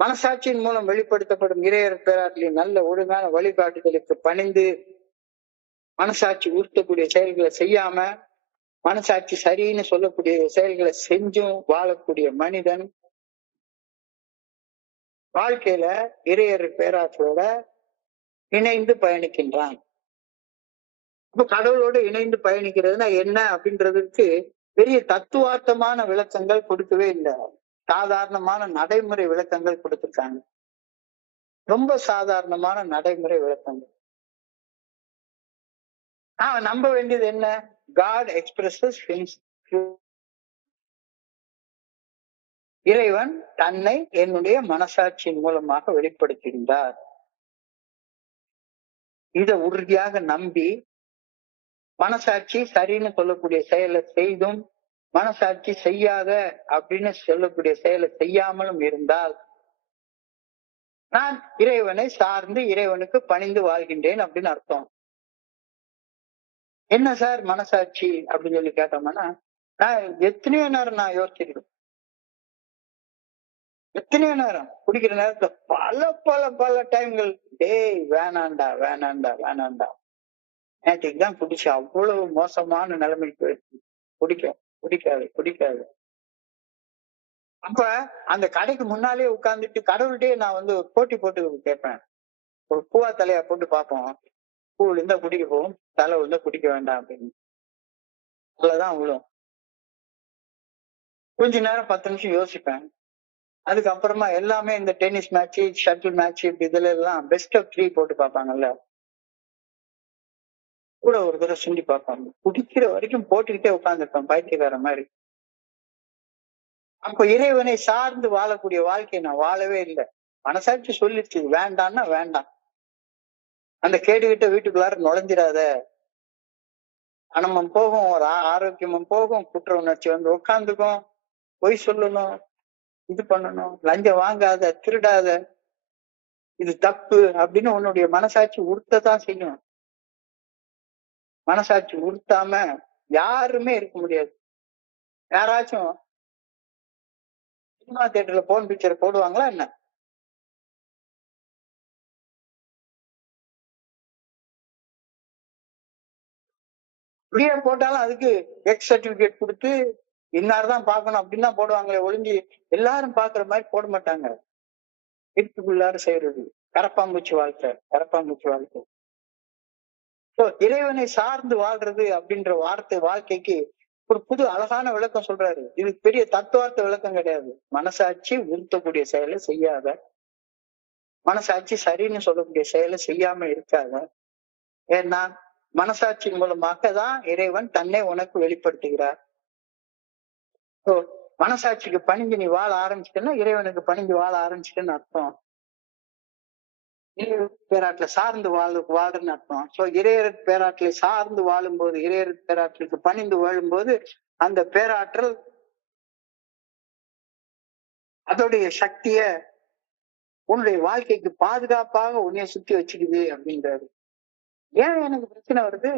மனசாட்சியின் மூலம் வெளிப்படுத்தப்படும் இறையர் பேராற்றலின் நல்ல ஒழுங்கான வழிகாட்டுதலுக்கு பணிந்து மனசாட்சி உறுத்தக்கூடிய செயல்களை செய்யாம மனசாட்சி சரின்னு சொல்லக்கூடிய செயல்களை செஞ்சும் வாழக்கூடிய மனிதன் வாழ்க்கையில இறையர் பேராற்றலோட இணைந்து பயணிக்கின்றான். இப்ப கடவுளோடு இணைந்து பயணிக்கிறதுனா என்ன அப்படின்றதுக்கு பெரிய தத்துவார்த்தமான விளக்கங்கள் கொடுக்கவே இல்லை. சாதாரணமான நடைமுறை விளக்கங்கள் கொடுத்திருக்காங்க. ரொம்ப சாதாரணமான நடைமுறை விளக்கங்கள். நம்ப வேண்டியது என்ன? காட் எக்ஸ்பிரஸஸ் இறைவன் தன்னை என்னுடைய மனசாட்சியின் மூலமாக வெளிப்படுத்துகின்றார். இதை உறுதியாக நம்பி மனசாட்சி சரின்னு சொல்லக்கூடிய செயலை செய்தும், மனசாட்சி செய்யாத அப்படின்னு சொல்லக்கூடிய செயலை செய்யாமலும் இருந்தால் நான் இறைவனை சார்ந்து இறைவனுக்கு பணிந்து வாழ்கின்றேன் அப்படின்னு அர்த்தம். என்ன சார் மனசாட்சி அப்படின்னு சொல்லி கேட்டோம்னா, நான் எத்தனையோ நேரம் நான் யோசிச்சிருக்கேன். எத்தனையோ நேரம் குடிக்கிற நேரத்துல பல பல பல டைம்கள் டேய் வேணாண்டா வேணாண்டா வேணாண்டா, நேற்றுக்கு தான் குடிச்சு அவ்வளவு மோசமான நிலைமைக்கு போயிடுச்சு, குடிக்காது குடிக்காது. அப்ப அந்த கடைக்கு முன்னாலே உட்கார்ந்துட்டு கடவுள்கிட்டயே நான் வந்து போட்டி போட்டு கேட்பேன். ஒரு பூவா தலையா போட்டு பார்ப்போம், பூ விழுந்தா குடிக்க போகும், தலை விழுந்தா குடிக்க வேண்டாம் அப்படின்னு. அவ்வளவுதான் விழும். கொஞ்ச நேரம் 10 நிமிஷம் யோசிப்பேன். அதுக்கப்புறமா எல்லாமே இந்த டென்னிஸ் மேட்ச், ஷட்டில் மேட்ச், இதுல எல்லாம் பெஸ்ட் ஆஃப் 3 போட்டு பார்ப்பாங்கல்ல, கூட ஒரு தடவை சுண்டி பார்ப்பாங்க. குடிக்கிற வரைக்கும் போட்டுக்கிட்டே உட்கார்ந்துருப்பேன் பைத்தியக்கார மாதிரி. அப்ப இறைவனை சார்ந்து வாழக்கூடிய வாழ்க்கையை நான் வாழவே இல்லை. மனசாட்சி சொல்லிடுச்சு வேண்டான்னா வேண்டாம். அந்த கேடுகிட்ட வீட்டுக்குள்ளார நுழைஞ்சிடாத, மனமும் போகும், ஒரு ஆரோக்கியமும் போகும், குற்ற உணர்ச்சி வந்து உட்காந்துக்கும், பொய் சொல்லணும், இது பண்ணணும், லஞ்சம் வாங்காத, திருடாத, இது தப்பு அப்படின்னு உன்னுடைய மனசாட்சி உறுத்ததான் செய்யும். மனசாட்சி உறுத்தாம யாருமே இருக்க முடியாது. யாராச்சும் சினிமா தியேட்டர்ல போன் பிக்சர் போடுவாங்களா என்ன? இப்படியே போட்டாலும் அதுக்கு எக்ஸ் சர்டிபிகேட் கொடுத்து இன்னார்தான் பார்க்கணும் அப்படின்னு தான் போடுவாங்களே ஒளிஞ்சு எல்லாரும் பாக்குற மாதிரி போட மாட்டாங்க. வீட்டுக்குள்ளார செய்யறது கரப்பாம்பூச்சி வாழ்க்கை, கரப்பாம்பூச்சி வாழ்க்கை. இறைவனை சார்ந்து வாழ்றது அப்படின்ற வாழ்க்கைக்கு ஒரு புது அழகான விளக்கம் சொல்றாரு. இது பெரிய தத்துவார்த்த விளக்கம் கிடையாது. மனசாட்சி உறுத்தக்கூடிய செயலை செய்யாத, மனசாட்சி சரின்னு சொல்லக்கூடிய செயலை செய்யாம இருக்காத. ஏன்னா மனசாட்சியின் மூலமாக தான் இறைவன் தன்னை உனக்கு வெளிப்படுத்துகிறார். மனசாட்சிக்கு பணிஞ்சு நீ வாழ ஆரம்பிச்சிட்டேன்னா இறைவனுக்கு பணிஞ்சு வாழ ஆரம்பிச்சிட்டேன்னு அர்த்தம். இறைவன் பேராட்டுல சார்ந்து வாழ்றன்னு அர்த்தம். சோ இறையர் பேராட்டலை சார்ந்து வாழும்போது, இறையர் பேராட்டலுக்கு பணிந்து வாழும்போது அந்த பேராற்றல் அதோடைய சக்திய உன்னுடைய வாழ்க்கைக்கு பாதுகாப்பாக உன்னைய சுத்தி வச்சுக்குது அப்படின்றாரு. ஏன் எனக்கு பிரச்சனை வருது?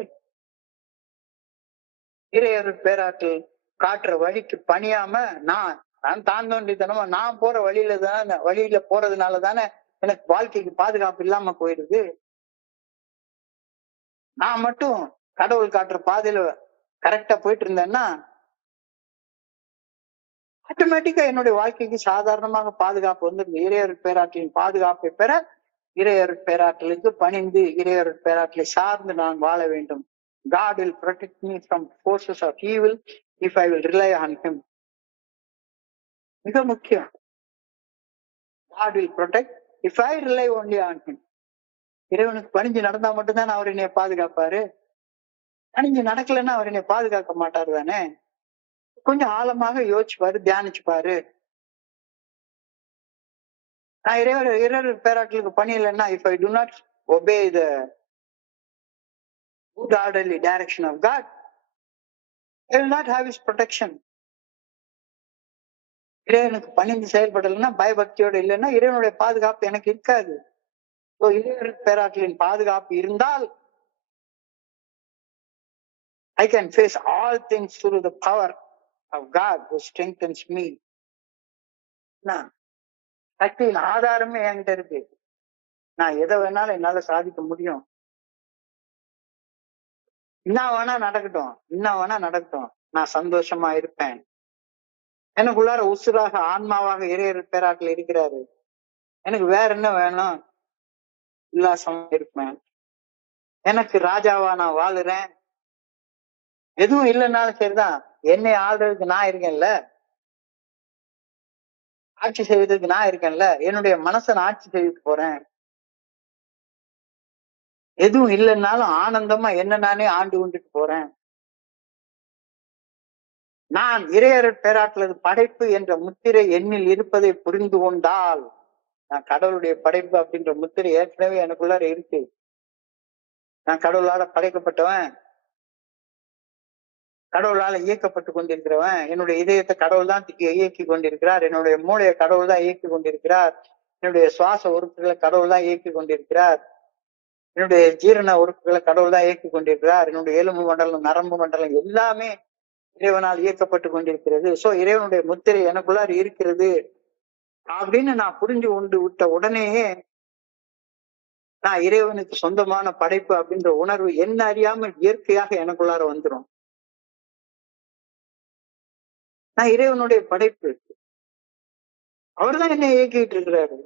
இறையர் பேராற்றல் காட்டுற வழிக்கு பணியாம நான் தாந்தோண்டித்தனமா நான் போற வழியில போறதுனால தானே எனக்கு வாழ்க்கைக்கு பாதுகாப்பு இல்லாம போயிடுது. நான் மட்டும் கடவுள் காட்டுற பாதையில கரெக்டா போயிட்டு இருந்தேன்னா ஆட்டோமேட்டிக்கா என்னுடைய வாழ்க்கைக்கு சாதாரணமாக பாதுகாப்பு வந்து இறையர் பேராற்றலின் பாதுகாப்பை பெற இறையர் பேராற்றலுக்கு பணிந்து இறையர் பேராற்றலை சார்ந்து நான் வாழ வேண்டும். God will protect me from forces of evil if I will rely on him. மிக முக்கியம். God will protect if I rely only on him. இறைவனுக்கு பணிஞ்சு நடந்தா மட்டும்தான் அவர் என்னை பாதுகாப்பாரு. பணிஞ்சு நடக்கலன்னா அவர் என்னை பாதுகாக்க மாட்டாரு தானே. கொஞ்சம் ஆழமாக யோசிச்சு பாரு, தியானிச்சு பாரு. நான் இறைவர் பேராற்றலுக்கு பணி இல்லைன்னா if I do not obey the good orderly direction of God, I will not have his protection. இறைவனுக்கு பணிந்து செயல்படலைன்னா, பயபக்தியோடு இல்லைன்னா இறைவனுடைய பாதுகாப்பு எனக்கு இருக்காது. இறைவர் பேராற்றலின் பாதுகாப்பு இருந்தால் I can face all things through the power of God who strengthens me. சக்தியின் ஆதாரமே என்கிட்ட இருக்கு. நான் எதை வேணாலும் என்னால சாதிக்க முடியும். என்ன வேணா நடக்கட்டும், நான் சந்தோஷமா இருப்பேன். எனக்குள்ளார உசுராக ஆன்மாவாக இறையர் பேராற்றல் இருக்கிறாரு. எனக்கு வேற என்ன வேணும்? உல்லாசமா இருப்பேன். எனக்கு ராஜாவா நான் வாழுறேன், எதுவும் இல்லைன்னாலும் சரிதான், என்னை ஆள்றதுக்கு நான் இருக்கேன்ல, ஆட்சி செய்வதற்கு நான் இருக்கேன்ல, என்னுடைய மனசை நான் ஆட்சி செய்துட்டு போறேன். எதுவும் இல்லைன்னாலும் ஆனந்தமா என்ன நானே ஆண்டு கொண்டுட்டு போறேன். நான் இறையர் பேராற்றலது படைப்பு என்ற முத்திரை எண்ணில் இருப்பதை புரிந்து கொண்டால், நான் கடவுளுடைய படைப்பு அப்படின்ற முத்திரை ஏற்கனவே எனக்குள்ளார இருக்கு. நான் கடவுளால படைக்கப்பட்டவன், கடவுளால இயக்கப்பட்டு கொண்டிருக்கிறவன், என்னுடைய இதயத்தை கடவுள் தான் இயக்கி கொண்டிருக்கிறார், என்னுடைய மூளையை கடவுள் தான் இயக்கி கொண்டிருக்கிறார், என்னுடைய சுவாச உறுப்புகளை கடவுள் தான் இயக்கி கொண்டிருக்கிறார், என்னுடைய ஜீரண உறுப்புகளை கடவுள் தான் இயக்கி கொண்டிருக்கிறார், என்னுடைய எலும்பு மண்டலம் நரம்பு மண்டலம் எல்லாமே இறைவனால் இயக்கப்பட்டு கொண்டிருக்கிறது. சோ இறைவனுடைய முத்திரை எனக்குள்ளார் இருக்கிறது அப்படின்னு நான் புரிஞ்சு கொண்டு விட்ட உடனேயே நான் இறைவனுக்கு சொந்தமான படைப்பு அப்படின்ற உணர்வு என்ன அறியாமல் இயற்கையாக எனக்குள்ளார வந்துடும். நான் இறைவனுடைய படைப்பு, அவர்தான் என்னை இயக்கிட்டு இருக்கிறாரு,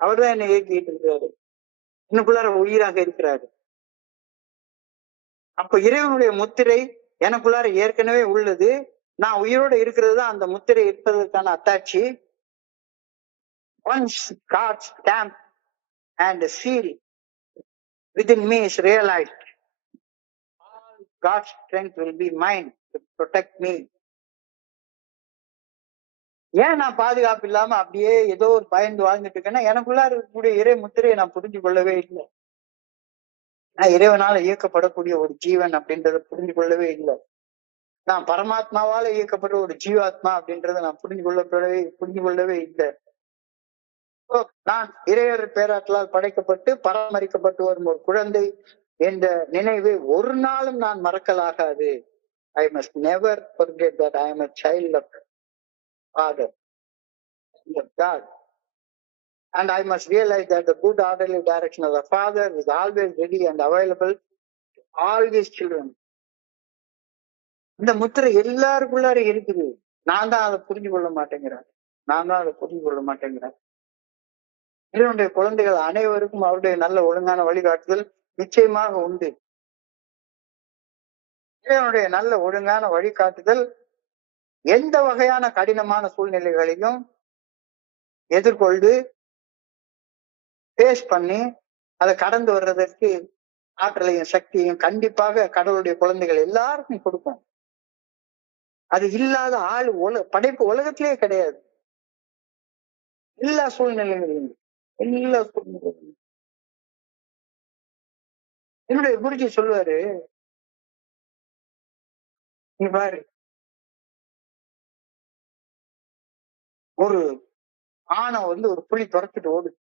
அவர்தான் என்னை இயக்கிட்டு இருக்கிறாரு, எனக்குள்ளார உயிராக இருக்கிறாரு. அப்ப இறைவனுடைய முத்திரை எனக்குள்ளார ஏற்கனவே உள்ளது, நான் உயிரோட இருக்கிறது தான் அந்த முத்திரை இருப்பதற்கான அத்தாட்சி. Once God's stamp and seal within me is realized, all God's strength will be mine to protect me. ஏன் நான் பாதுகாப்பு இல்லாம அப்படியே ஏதோ ஒரு பயந்து வாழ்ந்துட்டு இருக்கேன்னா, எனக்குள்ளார இருக்கக்கூடிய இறை முத்திரையை நான் புரிஞ்சு கொள்ளவே இல்லை. நான் இறைவனால இயக்கப்படக்கூடிய ஒரு ஜீவன் அப்படின்றத புரிஞ்சு கொள்ளவே இல்லை. நான் பரமாத்மாவால இயக்கப்பட்ட ஒரு ஜீவாத்மா அப்படின்றத நான் புரிஞ்சு கொள்ளவே இல்லை. நான் இறையர் பேராற்றலால் படைக்கப்பட்டு பராமரிக்கப்பட்டு வரும் ஒரு குழந்தை என்ற நினைவை ஒரு நாளும் நான் மறக்கலாகாது. I must never forget that I am a child of Father, of God. And I must realize that the good orderly direction of the Father is always ready and available to all his children. இந்த முத்திரை எல்லாருக்குள்ளார இருக்குது. நான் தான் அதை புரிஞ்சு கொள்ள மாட்டேங்கிறேன். இறைவனுடைய குழந்தைகள் அனைவருக்கும் அவருடைய நல்ல ஒழுங்கான வழிகாட்டுதல் நிச்சயமாக உண்டு. இறைவனுடைய நல்ல ஒழுங்கான வழிகாட்டுதல் எந்த வகையான கடினமான சூழ்நிலைகளையும் எதிர்கொண்டு பேஸ் பண்ணி அதை கடந்து வர்றதற்கு ஆற்றலையும் சக்தியையும் கண்டிப்பாக கடவுளுடைய குழந்தைகள் எல்லாருக்கும் கொடுக்கும். அது இல்லாத ஆள் படைப்பு உலகத்திலேயே கிடையாது. எல்லா சூழ்நிலைகளிலும் என்னுடைய குருஜி சொல்லுவாரு, நீ பாரு, ஒரு ஆணை ஒரு புலி துரத்துட்டு ஓடுது,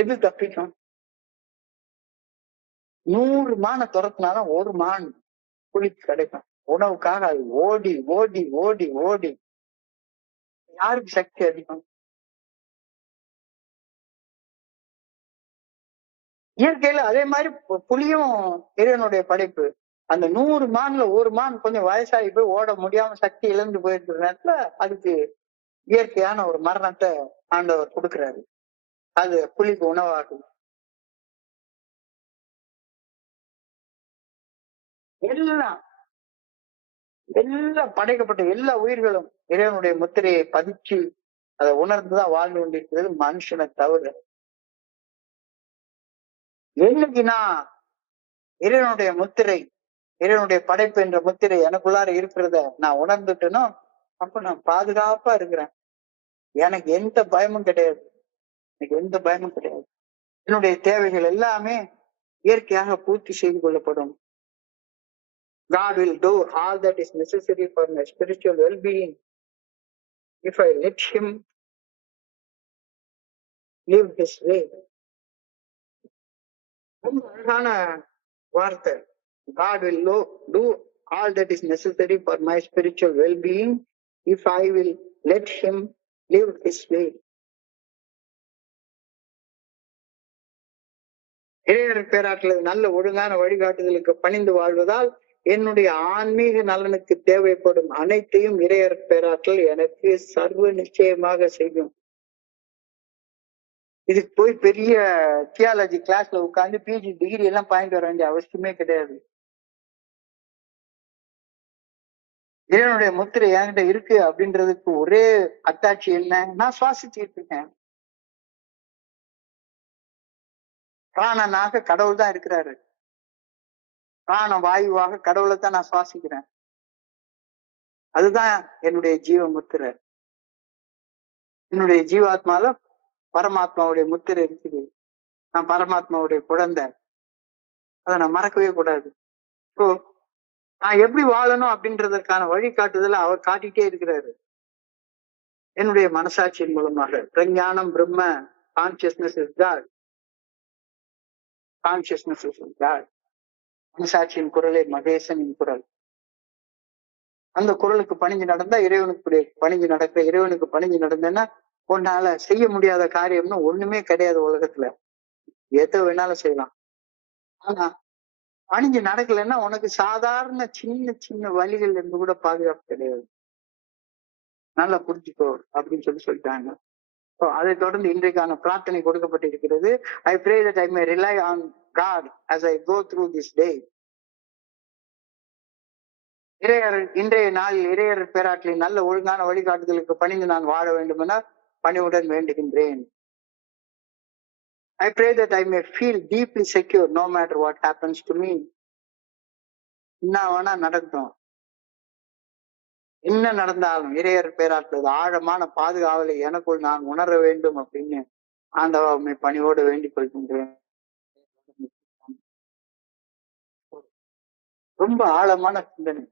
எது தப்பிக்கும்? 100 மானை துரத்துனாலும் ஒரு மான் புலிக்கு கிடைக்கும். உணவுக்காக அது ஓடி ஓடி ஓடி ஓடி யாருக்கு சக்தி அதிகம்? இயற்கையில அதே மாதிரி புலியும் இறைவனுடைய படைப்பு. அந்த 100 மான்ல ஒரு மான் கொஞ்சம் வயசாகி போய் ஓட முடியாம சக்தி இழந்து போயிருக்கிற நேரத்துல அதுக்கு இயற்கையான ஒரு மரணத்தை ஆண்டவர் கொடுக்கிறாரு. அது புலிக்கு உணவாகுது. எல்லாம் படைக்கப்பட்ட எல்லா உயிர்களும் இறைவனுடைய முத்திரையை பதிச்சு அதை உணர்ந்துதான் வாழ்ந்து கொண்டிருக்கிறது, மனுஷனை தவிர. என்னைக்கு நான் இறைவனுடைய முத்திரை, இறைவனுடைய படைப்பு என்ற முத்திரை எனக்குள்ளார இருக்கிறத நான் உணர்ந்துட்டேனோ அப்ப நான் பாதுகாப்பா இருக்கிறேன். எனக்கு எந்த பயமும் கிடையாது. என்னுடைய தேவைகள் எல்லாமே இயற்கையாக பூர்த்தி செய்து கொள்ளப்படும். God will do all that is necessary for my spiritual well-being if I let him live his way. ரொம்ப அழகான வார்த்தை. God will do all that is necessary for my spiritual well-being if I will let him live his way. இறையர் பேராற்றல் நல்ல ஒழுங்கான வழிகாட்டுதலுக்கு பணிந்து வாழ்வதால் என்னுடைய ஆன்மீக நலனுக்கு தேவைப்படும் அனைத்தையும் இறையர் பேராற்றல் எனக்கு சர்வ நிச்சயமாக செய்யும். இதுக்கு போய் பெரிய தியாலஜி கிளாஸ்ல உட்கார்ந்து பிஜி டிகிரி எல்லாம் பாயிண்ட் வர வேண்டிய அவசியமே கிடையாது. இறைவனுடைய முத்திரை என்கிட்ட இருக்கு அப்படின்றதுக்கு ஒரே அத்தாட்சி என்ன? நான் சுவாசிச்சுட்டு இருக்கேன். பிராணனாக கடவுள் தான் இருக்கிறாரு. பிராண வாயுவாக கடவுளை தான் நான் சுவாசிக்கிறேன். அதுதான் என்னுடைய ஜீவ முத்திரை. என்னுடைய ஜீவாத்மால பரமாத்மாவுடைய முத்திரை இருக்குது. நான் பரமாத்மாவுடைய குழந்தை. அதை நான் மறக்கவே கூடாது. ஸோ நான் எப்படி வாழணும் அப்படின்றதற்கான வழிகாட்டுதல அவர் காட்டிட்டே இருக்கிறாரு. என்னுடைய மனசாட்சியின் மூலமாக பிரஞானம் பிரம்ம consciousness is God. Consciousness is God. மனசாட்சியின் குரலே மகேசனின் குரல். அந்த குரலுக்கு பணிஞ்சு நடந்தா இறைவனுக்கு பணிஞ்சு நடக்க, இறைவனுக்கு பணிஞ்சு நடந்தேன்னா உன்னால செய்ய முடியாத காரியம்னு ஒண்ணுமே கிடையாது உலகத்துல. எதை வேணாலும் செய்யலாம். ஆனா பணிஞ்சு நடக்கலைன்னா உனக்கு சாதாரண சின்ன சின்ன வழிகள் இருந்து கூட பாதுகாப்பு கிடையாது. நல்லா புரிஞ்சுக்கோ அப்படின்னு சொல்லிட்டாங்க. அதை தொடர்ந்து இன்றைக்கான பிரார்த்தனை கொடுக்கப்பட்டிருக்கிறது. I pray that I may rely on God as I go through this day. இன்றைய நாளில் இறையர் பேராற்றில் நல்ல ஒழுங்கான வழிகாட்டுதலுக்கு பணிந்து நான் வாழ வேண்டும் என பணிவுடன் வேண்டுகின்றேன். I pray that I may feel deeply secure no matter what happens to me. என்ன வேணா நடக்கும், என்ன நடந்தாலும் இறையர் பேராற்றுவது ஆழமான பாதுகாவலை எனக்குள் நான் உணர வேண்டும் அப்படின்னு ஆண்டவமை பணிவோடு வேண்டிக் கொள்கின்றேன். ரொம்ப ஆழமான சிந்தனை.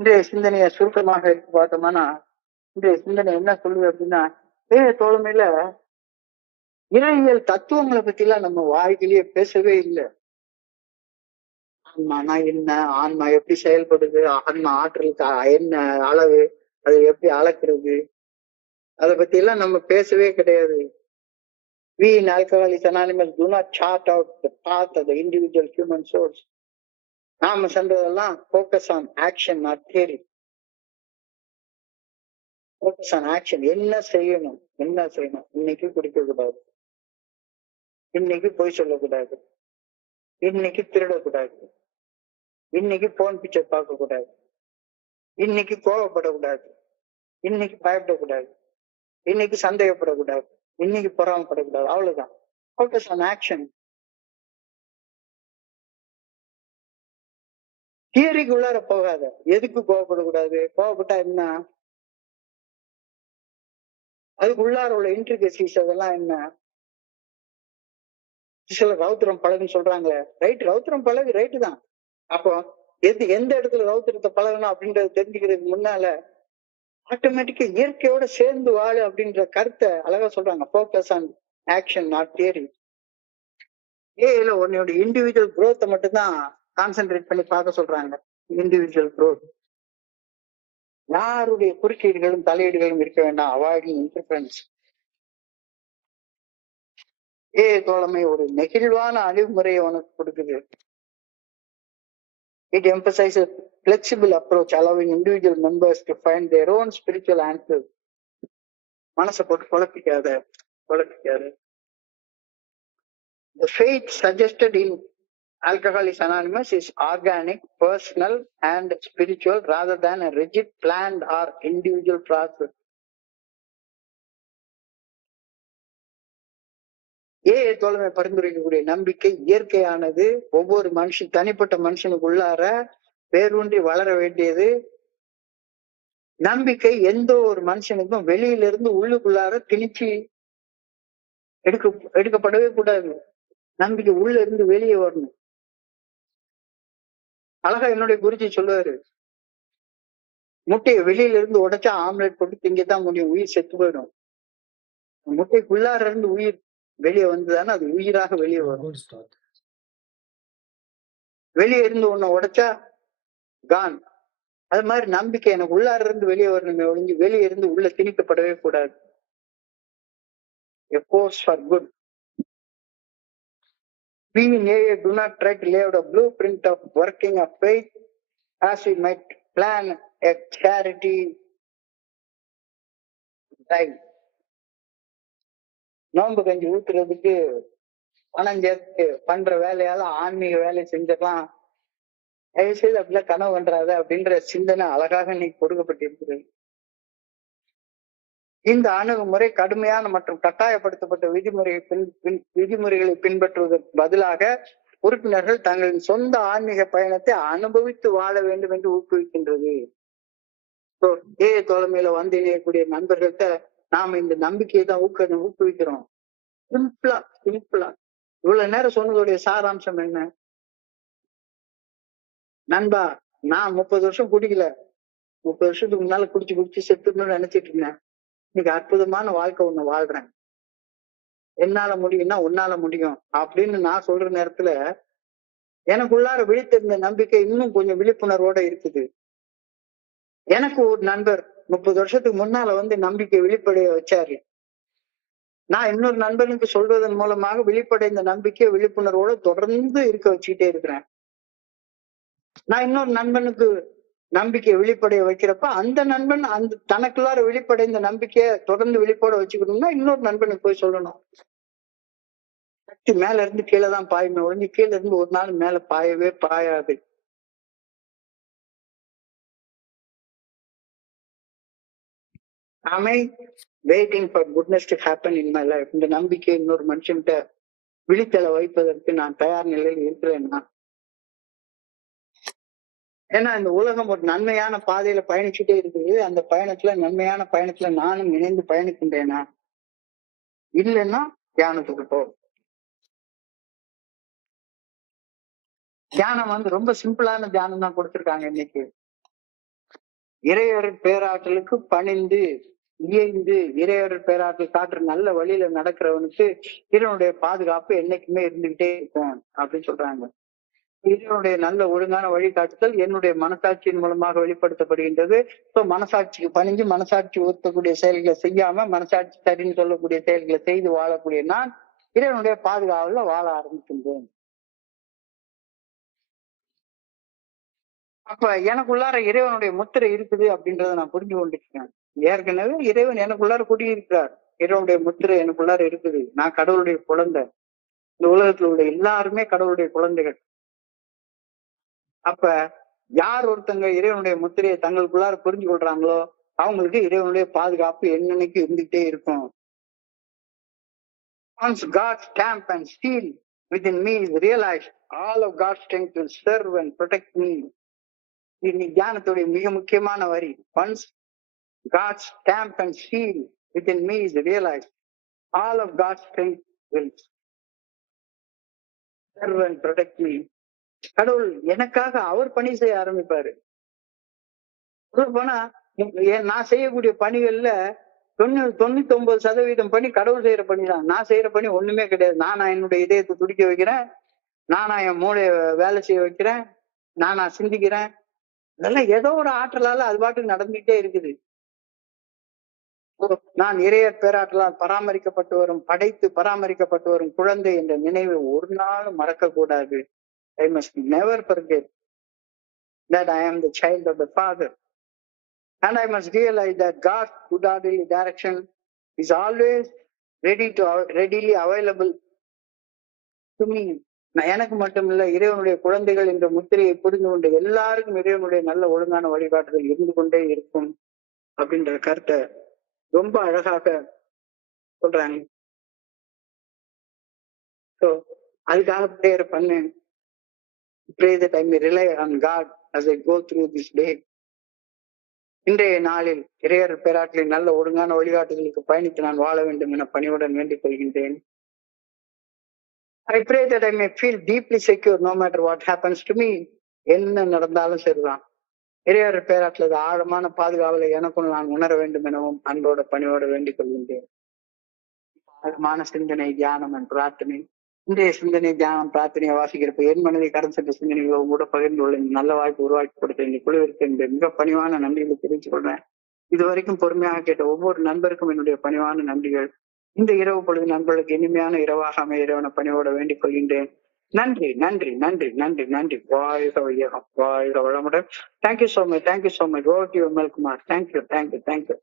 இன்றைய சிந்தனையை சுருக்கமாக எடுத்து பார்த்தோம்னா, இன்றைய சிந்தனை என்ன சொல்லுது அப்படின்னா, தோழமையில இறையியல் தத்துவங்களை பத்தி எல்லாம் நம்ம வாழ்க்கையிலேயே பேசவே இல்லை. ஆன்மானா என்ன, ஆன்மா எப்படி செயல்படுது, ஆன்மா ஆற்றலுக்கு என்ன அளவு, அதை எப்படி அளக்குறது, அதை பத்தி எல்லாம் நம்ம பேசவே கிடையாது. We in Alcoholics Anonymous do not chart out the path of the individual human souls. நாம சொல்றதெல்லாம் focus on action, not theory. Focus on action. என்ன செய்யணும், என்ன செய்யணும். இன்னைக்கு குடிக்க கூடாது, இன்னைக்கு பொய் சொல்லக்கூடாது, இன்னைக்கு திருடக்கூடாது, இன்னைக்கு போன் பிக்சர் பார்க்க கூடாது, இன்னைக்கு கோவப்படக்கூடாது, இன்னைக்கு பயப்படக்கூடாது, இன்னைக்கு சந்தேகப்படக்கூடாது, இன்னைக்கு பொறாமப்படக்கூடாது. அவ்வளவுதான். Focus on action. தியரிக்கு உள்ளார போகாத. எதுக்கு கோவப்படக்கூடாது, கோவப்பட்டா என்ன, அதுக்கு உள்ளார உள்ள இன்ட்ரிகசிஸ் அதெல்லாம் என்ன. சில ரவுத்திரம் பழகுன்னு சொல்றாங்க. ரைட், ரவுத்திரம் பழகு, ரைட்டு தான். அப்போ எந்த இடத்துல ரவுத்திரத்தை பழகணும் அப்படின்றது தெரிஞ்சுக்கிறதுக்கு முன்னால ஆட்டோமேட்டிக்கா இயற்கையோட சேர்ந்து வாழு அப்படின்ற கருத்தை அழகா சொல்றாங்க. Focus on action, not theory. ஏல உன்னோட இண்டிவிஜுவல் குரோத்தை மட்டும்தான் கான்சென்ட்ரேட் பண்ணி பார்க்க சொல்றாங்க. Individual growth. யாருடைய குறுக்கீடுகளும் தலையீடுகளும் இருக்க வேண்டாம். Avoiding interference. தோழமை ஒரு நெகிழ்வான அணுகுமுறையை உனக்கு கொடுக்குது. It emphasizes flexible approach, allowing individual members to find their own spiritual answers. மனசை போட்டு குழப்பிக்காத. The faith suggested in Alcoholics Anonymous is organic, personal, and spiritual rather than a rigid, planned or individual process. தோழமை பரிந்துரைக்கக்கூடிய நம்பிக்கை இயற்கையானது. ஒவ்வொரு மனுஷன், தனிப்பட்ட மனுஷனுக்கு உள்ளார வேரூன்றி வளர வேண்டியது. நம்பிக்கை எந்த ஒரு மனுஷனுக்கும் வெளியிலிருந்து உள்ளுக்குள்ளார திணிச்சு எடுக்கப்படவே கூடாது. நம்பிக்கை உள்ள இருந்து வெளியே வரணும். அழகா என்னுடைய குருஜி சொல்லுவாரு, முட்டையை வெளியில இருந்து உடைச்சா ஆம்லெட் போட்டு திங்கத்தான் முடியும், உயிர் செத்து போயிடும். முட்டைக்குள்ளார இருந்து உயிர் வெளியே வந்துதானே அது உயிராக வெளியே வரும். வெளியே இருந்து ஒண்ணு உடைச்சா கான். அது மாதிரி நம்பிக்கை எனக்கு உள்ளார இருந்து வெளியே வரணுமே ஒழிஞ்சு வெளியே இருந்து உள்ள திணிக்கப்படவே கூடாது. A force for good. We in AA do not try to lay out a blueprint of working of faith as we might plan a charity drive. நோன்பு கஞ்சி ஊத்துறதுக்கு பணம் சேர்த்து பண்ற வேலையால ஆன்மீக வேலை செஞ்சிடலாம், தயவு செய்து அப்படிலாம் கனவு பண்றாத அப்படின்ற சிந்தனை அழகாக இன்னைக்கு கொடுக்கப்பட்டிருக்கிறது. இந்த அணுகுமுறை கடுமையான மற்றும் கட்டாயப்படுத்தப்பட்ட விதிமுறைகளை பின்பற்றுவதற்கு பதிலாக உறுப்பினர்கள் தங்களின் சொந்த ஆன்மீக பயணத்தை அனுபவித்து வாழ வேண்டும் என்று ஊக்குவிக்கின்றது. தோழமையில வந்து இணையக்கூடிய நண்பர்கள்ட்ட நாம இந்த நம்பிக்கையை தான் ஊக்குவிக்கிறோம். சிம்பிளா இவ்வளவு நேரம் சொன்னதுடைய சாராம்சம் என்ன? நண்பா, நான் 30 வருஷம் குடிக்கல, 30 வருஷத்துக்கு முன்னால குடிச்சு செத்துன்னு நினைச்சிட்டு இருந்தேன். இன்னைக்கு அற்புதமான வாழ்க்கை ஒண்ணு வாழ்றேன், என்னால முடியும்னா உன்னால முடியும் அப்படின்னு நான் சொல்ற நேரத்துல எனக்குள்ளார விழித்திருந்த நம்பிக்கை இன்னும் கொஞ்சம் விழிப்புணர்வோட இருக்குது. எனக்கு ஒரு நண்பர் 30 வருஷத்துக்கு முன்னால வந்து நம்பிக்கை வெளிப்படைய வச்சாரு. நான் இன்னொரு நண்பனுக்கு சொல்வதன் மூலமாக வெளிப்படைந்த நம்பிக்கை விழிப்புணர்வோட தொடர்ந்து இருக்க வச்சுக்கிட்டே இருக்கிறேன். நான் இன்னொரு நண்பனுக்கு நம்பிக்கையை வெளிப்படைய வைக்கிறப்ப அந்த நண்பன் அந்த தனக்குள்ளார வெளிப்படைந்த நம்பிக்கையை தொடர்ந்து வெளிப்பட வச்சுக்கணும்னா இன்னொரு நண்பனுக்கு போய் சொல்லணும். சக்தி மேல இருந்து கீழே தான் பாயுமே ஒழிஞ்சு கீழே இருந்து ஒரு நாள் மேல பாயவே பாயாது. Am I waiting for goodness to happen in my life? இந்த நம்பிக்கை இன்னொரு மனுஷன்கிட்ட விழித்தலை வைப்பதற்கு நான் தயார் நிலையில் இருக்கிறேன்னா? ஏன்னா இந்த உலகம் ஒரு நன்மையான பாதையில பயணிச்சுட்டே இருக்குது. அந்த பயணத்துல நன்மையான பயணத்துல நானும் இணைந்து பயணிக்கின்றேனா? இல்லைன்னா தியானத்துக்கு போ. தியானம் வந்து ரொம்ப சிம்பிளான தியானம் தான் கொடுத்திருக்காங்க இன்னைக்கு. இறையொரு பேராற்றலுக்கு பணிந்து இயைந்து இறையொரு பேராற்றல் காட்டுற நல்ல வழியில நடக்கிறவனுக்கு இறைவனுடைய பாதுகாப்பு என்னைக்குமே இருந்துகிட்டே இருக்கும் அப்படின்னு சொல்றாங்க. இறைவனுடைய நல்ல ஒழுங்கான வழிகாட்டுதல் என்னுடைய மனசாட்சியின் மூலமாக வெளிப்படுத்தப்படுகின்றது. மனசாட்சிக்கு பணிஞ்சு மனசாட்சி ஊர்த்தக்கூடிய செயல்களை செய்யாம மனசாட்சி சரின்னு சொல்லக்கூடிய செயல்களை செய்து வாழக்கூடிய நான் இறைவனுடைய பாதுகாவல வாழ ஆரம்பிக்கின்றேன். அப்ப எனக்குள்ளார இறைவனுடைய முத்திரை இருக்குது அப்படின்றத நான் புரிஞ்சு கொண்டிருக்கேன். ஏற்கனவே இறைவன் எனக்குள்ளார குடியிருக்கிறார். இறைவனுடைய முத்திரை எனக்குள்ளார இருக்குது. நான் கடவுளுடைய குழந்தை. இந்த உலகத்துல உள்ள எல்லாருமே கடவுளுடைய குழந்தைகள். அப்ப யார் ஒருத்தங்க இறைவனுடைய முத்திரையை தங்களுக்குள்ளார புரிஞ்சு கொள்றாங்களோ அவங்களுக்கு இறைவனுடைய பாதுகாப்பு என்னன்னைக்கு இருந்துகிட்டே இருக்கும். Once God's stamp and seal within me is realized, all of God's strength will serve and protect me. இன்னைக்கு தியானத்துடைய மிக முக்கியமான வரி. Once God's stamp and seal within me is realized, all of God's strength will serve and protect me. கடவுள் எனக்காக அவர் பணி செய்ய ஆரம்பிப்பாரு. போனா நான் செய்யக்கூடிய பணிகள்ல 99% பணி கடவுள் செய்யற பணி தான். நான் செய்யற பணி ஒண்ணுமே கிடையாது. நானா என்னுடைய இதயத்தை துடிக்க வைக்கிறேன், நானா என் மூளைய வேலை செய்ய வைக்கிறேன், நானா சிந்திக்கிறேன். இதெல்லாம் ஏதோ ஒரு ஆற்றலால அது பாட்டுக்கு நடந்துகிட்டே இருக்குது. நான் இறையர் பேராற்றலால் படைத்து பராமரிக்கப்பட்டு வரும் குழந்தை என்ற நினைவை ஒரு நாளும் மறக்க கூடாது. I must never forget that I am the child of the Father. And I must realize that God's good orderly direction is always readily available to me. எனக்கு மட்டும் இல்ல, இறைவனுடைய குழந்தைகள் என்ற முத்திரையை புரிந்து கொண்ட எல்லாருக்கும் இறைவனுடைய நல்ல ஒழுங்கான வழிகாட்டுதல் இருந்து கொண்டே இருக்கும் அப்படின்ற கருத்தை ரொம்ப அழகாக சொல்றாங்க. So அதுக்காக பிரேயர் பண்ணு. Pray that I may rely on God as I go through this day. இன்றைய நாளில் இறையர் பேராற்றலின் நல்ல ஒழுங்கான வழிகாட்டுதலுக்கு பயணித்து நான் வாழ வேண்டும் என பணிவுடன் வேண்டிக் கொள்கின்றேன். I pray that I may feel deeply secure no matter what happens to me. என்ன நடந்தாலும் சரிதான், இறையர் பேராற்றல் ஆழமான பாதுகாவலை எனக்குள் நான் உணர வேண்டும் எனவும் அன்போட பணியோட வேண்டிக் கொள்கின்றேன். ஆழமான சிந்தனை, தியானம் என் பிரார்த்தனை. இன்றைய சிந்தனை, தியானம், பிரார்த்தனையை வாசிக்கிறப்ப என் மனதை கடன் சென்ற சிந்தனைகளை கூட பகிர்ந்து கொள்ள நல்ல வாய்ப்பு உருவாக்கி கொடுத்த இந்த குழுவிற்கு என்ற மிக பணிவான நன்றிகளை தெரிவித்துக் கொள்றேன். இதுவரைக்கும் பொறுமையாக கேட்ட ஒவ்வொரு நண்பருக்கும் என்னுடைய பணிவான நன்றிகள். இந்த இரவு பொழுது நண்பர்களுக்கு இனிமையான இரவாக அமைய இறைவன பணியோட வேண்டிக் கொள்கின்றேன். நன்றி நன்றி நன்றி நன்றி நன்றி. வாழ்க வையகம், வாழ்க வளமுடன். Thank you so much, thank you so much. Over to you, Amalkumar. Thank you thank you thank you.